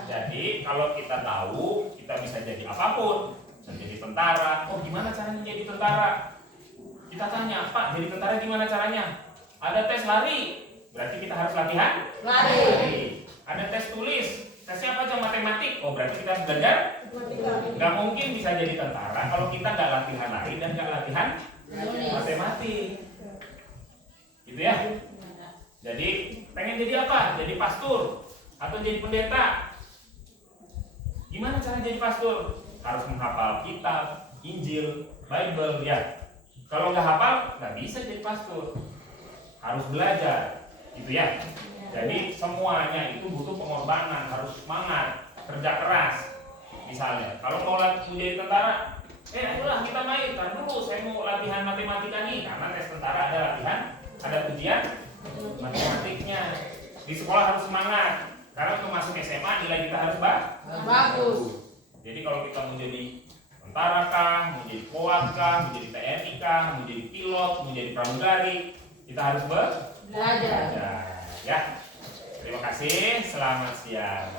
Jadi kalau kita tahu, kita bisa jadi apapun. Bisa jadi tentara. Oh, gimana caranya jadi tentara? Kita tanya, Pak, jadi tentara gimana caranya? Ada tes lari, berarti kita harus latihan lari. Ada tes tulis, tesnya apa aja? Matematik. Oh, berarti kita harus belajar. Nggak mungkin bisa jadi tentara kalau kita nggak latihan lari dan nggak latihan matematik. Gitu ya. Jadi pengen jadi apa? Jadi pastor atau jadi pendeta? Gimana cara jadi pastor? Harus menghafal kitab, Injil, Bible ya. Kalau nggak hafal nggak bisa jadi pastor. Harus belajar, gitu ya. Jadi semuanya itu butuh pengorbanan, harus semangat, kerja keras. Misalnya, kalau mau menjadi tentara, ayolah kita main. Kan dulu saya mau latihan matematika nih, karena tes tentara ada latihan, ada ujian matematiknya. Di sekolah harus semangat, karena untuk masuk SMA nilai kita harus bagus. Jadi kalau kita mau jadi tentara kah, mau jadi polwan kah, mau jadi TNI kah, mau jadi pilot, mau jadi pramugari, kita harus belajar. Ya. Terima kasih, selamat siang.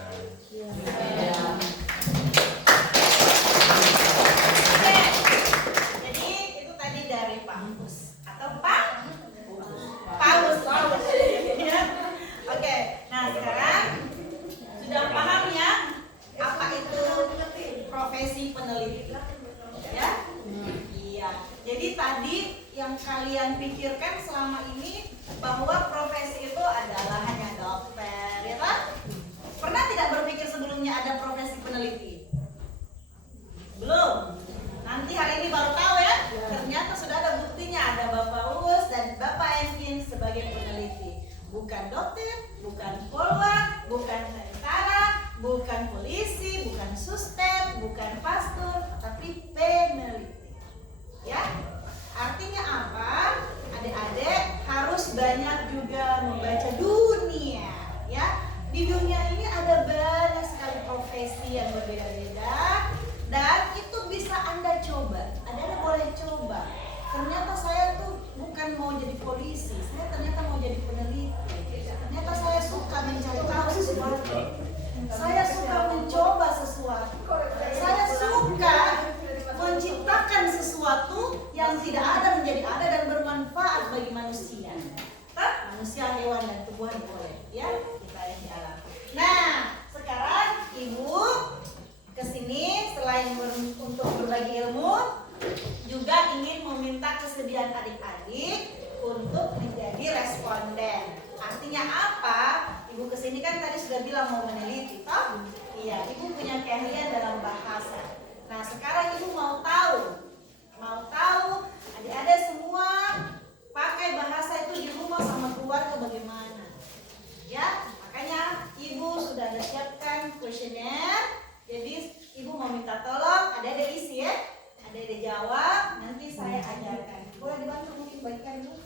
Jadi itu tadi dari Pak Uus atau Pak Paus. Ya. Oke, nah sekarang sudah paham ya apa itu profesi peneliti? Ya? Iya. Jadi tadi yang kalian pikirkan selama ini bahwa profesi itu adalah hanya dokter, ya kan? Pernah tidak berpikir sebelumnya ada profesi peneliti? Belum. Nanti hari ini baru tahu ya. Ternyata sudah ada buktinya, ada Bapak Uus dan Bapak Enkin sebagai peneliti. Bukan dokter, bukan polwan, bukan tentara, bukan polisi, bukan suster, bukan pastor, tapi peneliti. Ya? Artinya apa? Adik-adik harus banyak juga membaca dunia, ya. Di dunia ini ada banyak sekali profesi yang berbeda-beda dan itu bisa Anda coba. Adik-adik boleh coba. Ternyata saya tuh bukan mau jadi polisi, saya ternyata mau jadi peneliti. Ternyata saya suka mencari tahu sesuatu. Saya suka mencoba sesuatu. Saya suka bilang mau meneliti, toh? Iya, ibu punya keahlian dalam bahasa. Nah, sekarang ibu mau tahu adik-adik semua pakai bahasa itu di rumah sama keluarga bagaimana? Ya, makanya ibu sudah ada siapkan kuesioner. Jadi ibu mau minta tolong adik-adik isi ya, adik-adik jawab. Nanti saya ajarkan. Boleh dibantu mungkin bagikan dulu.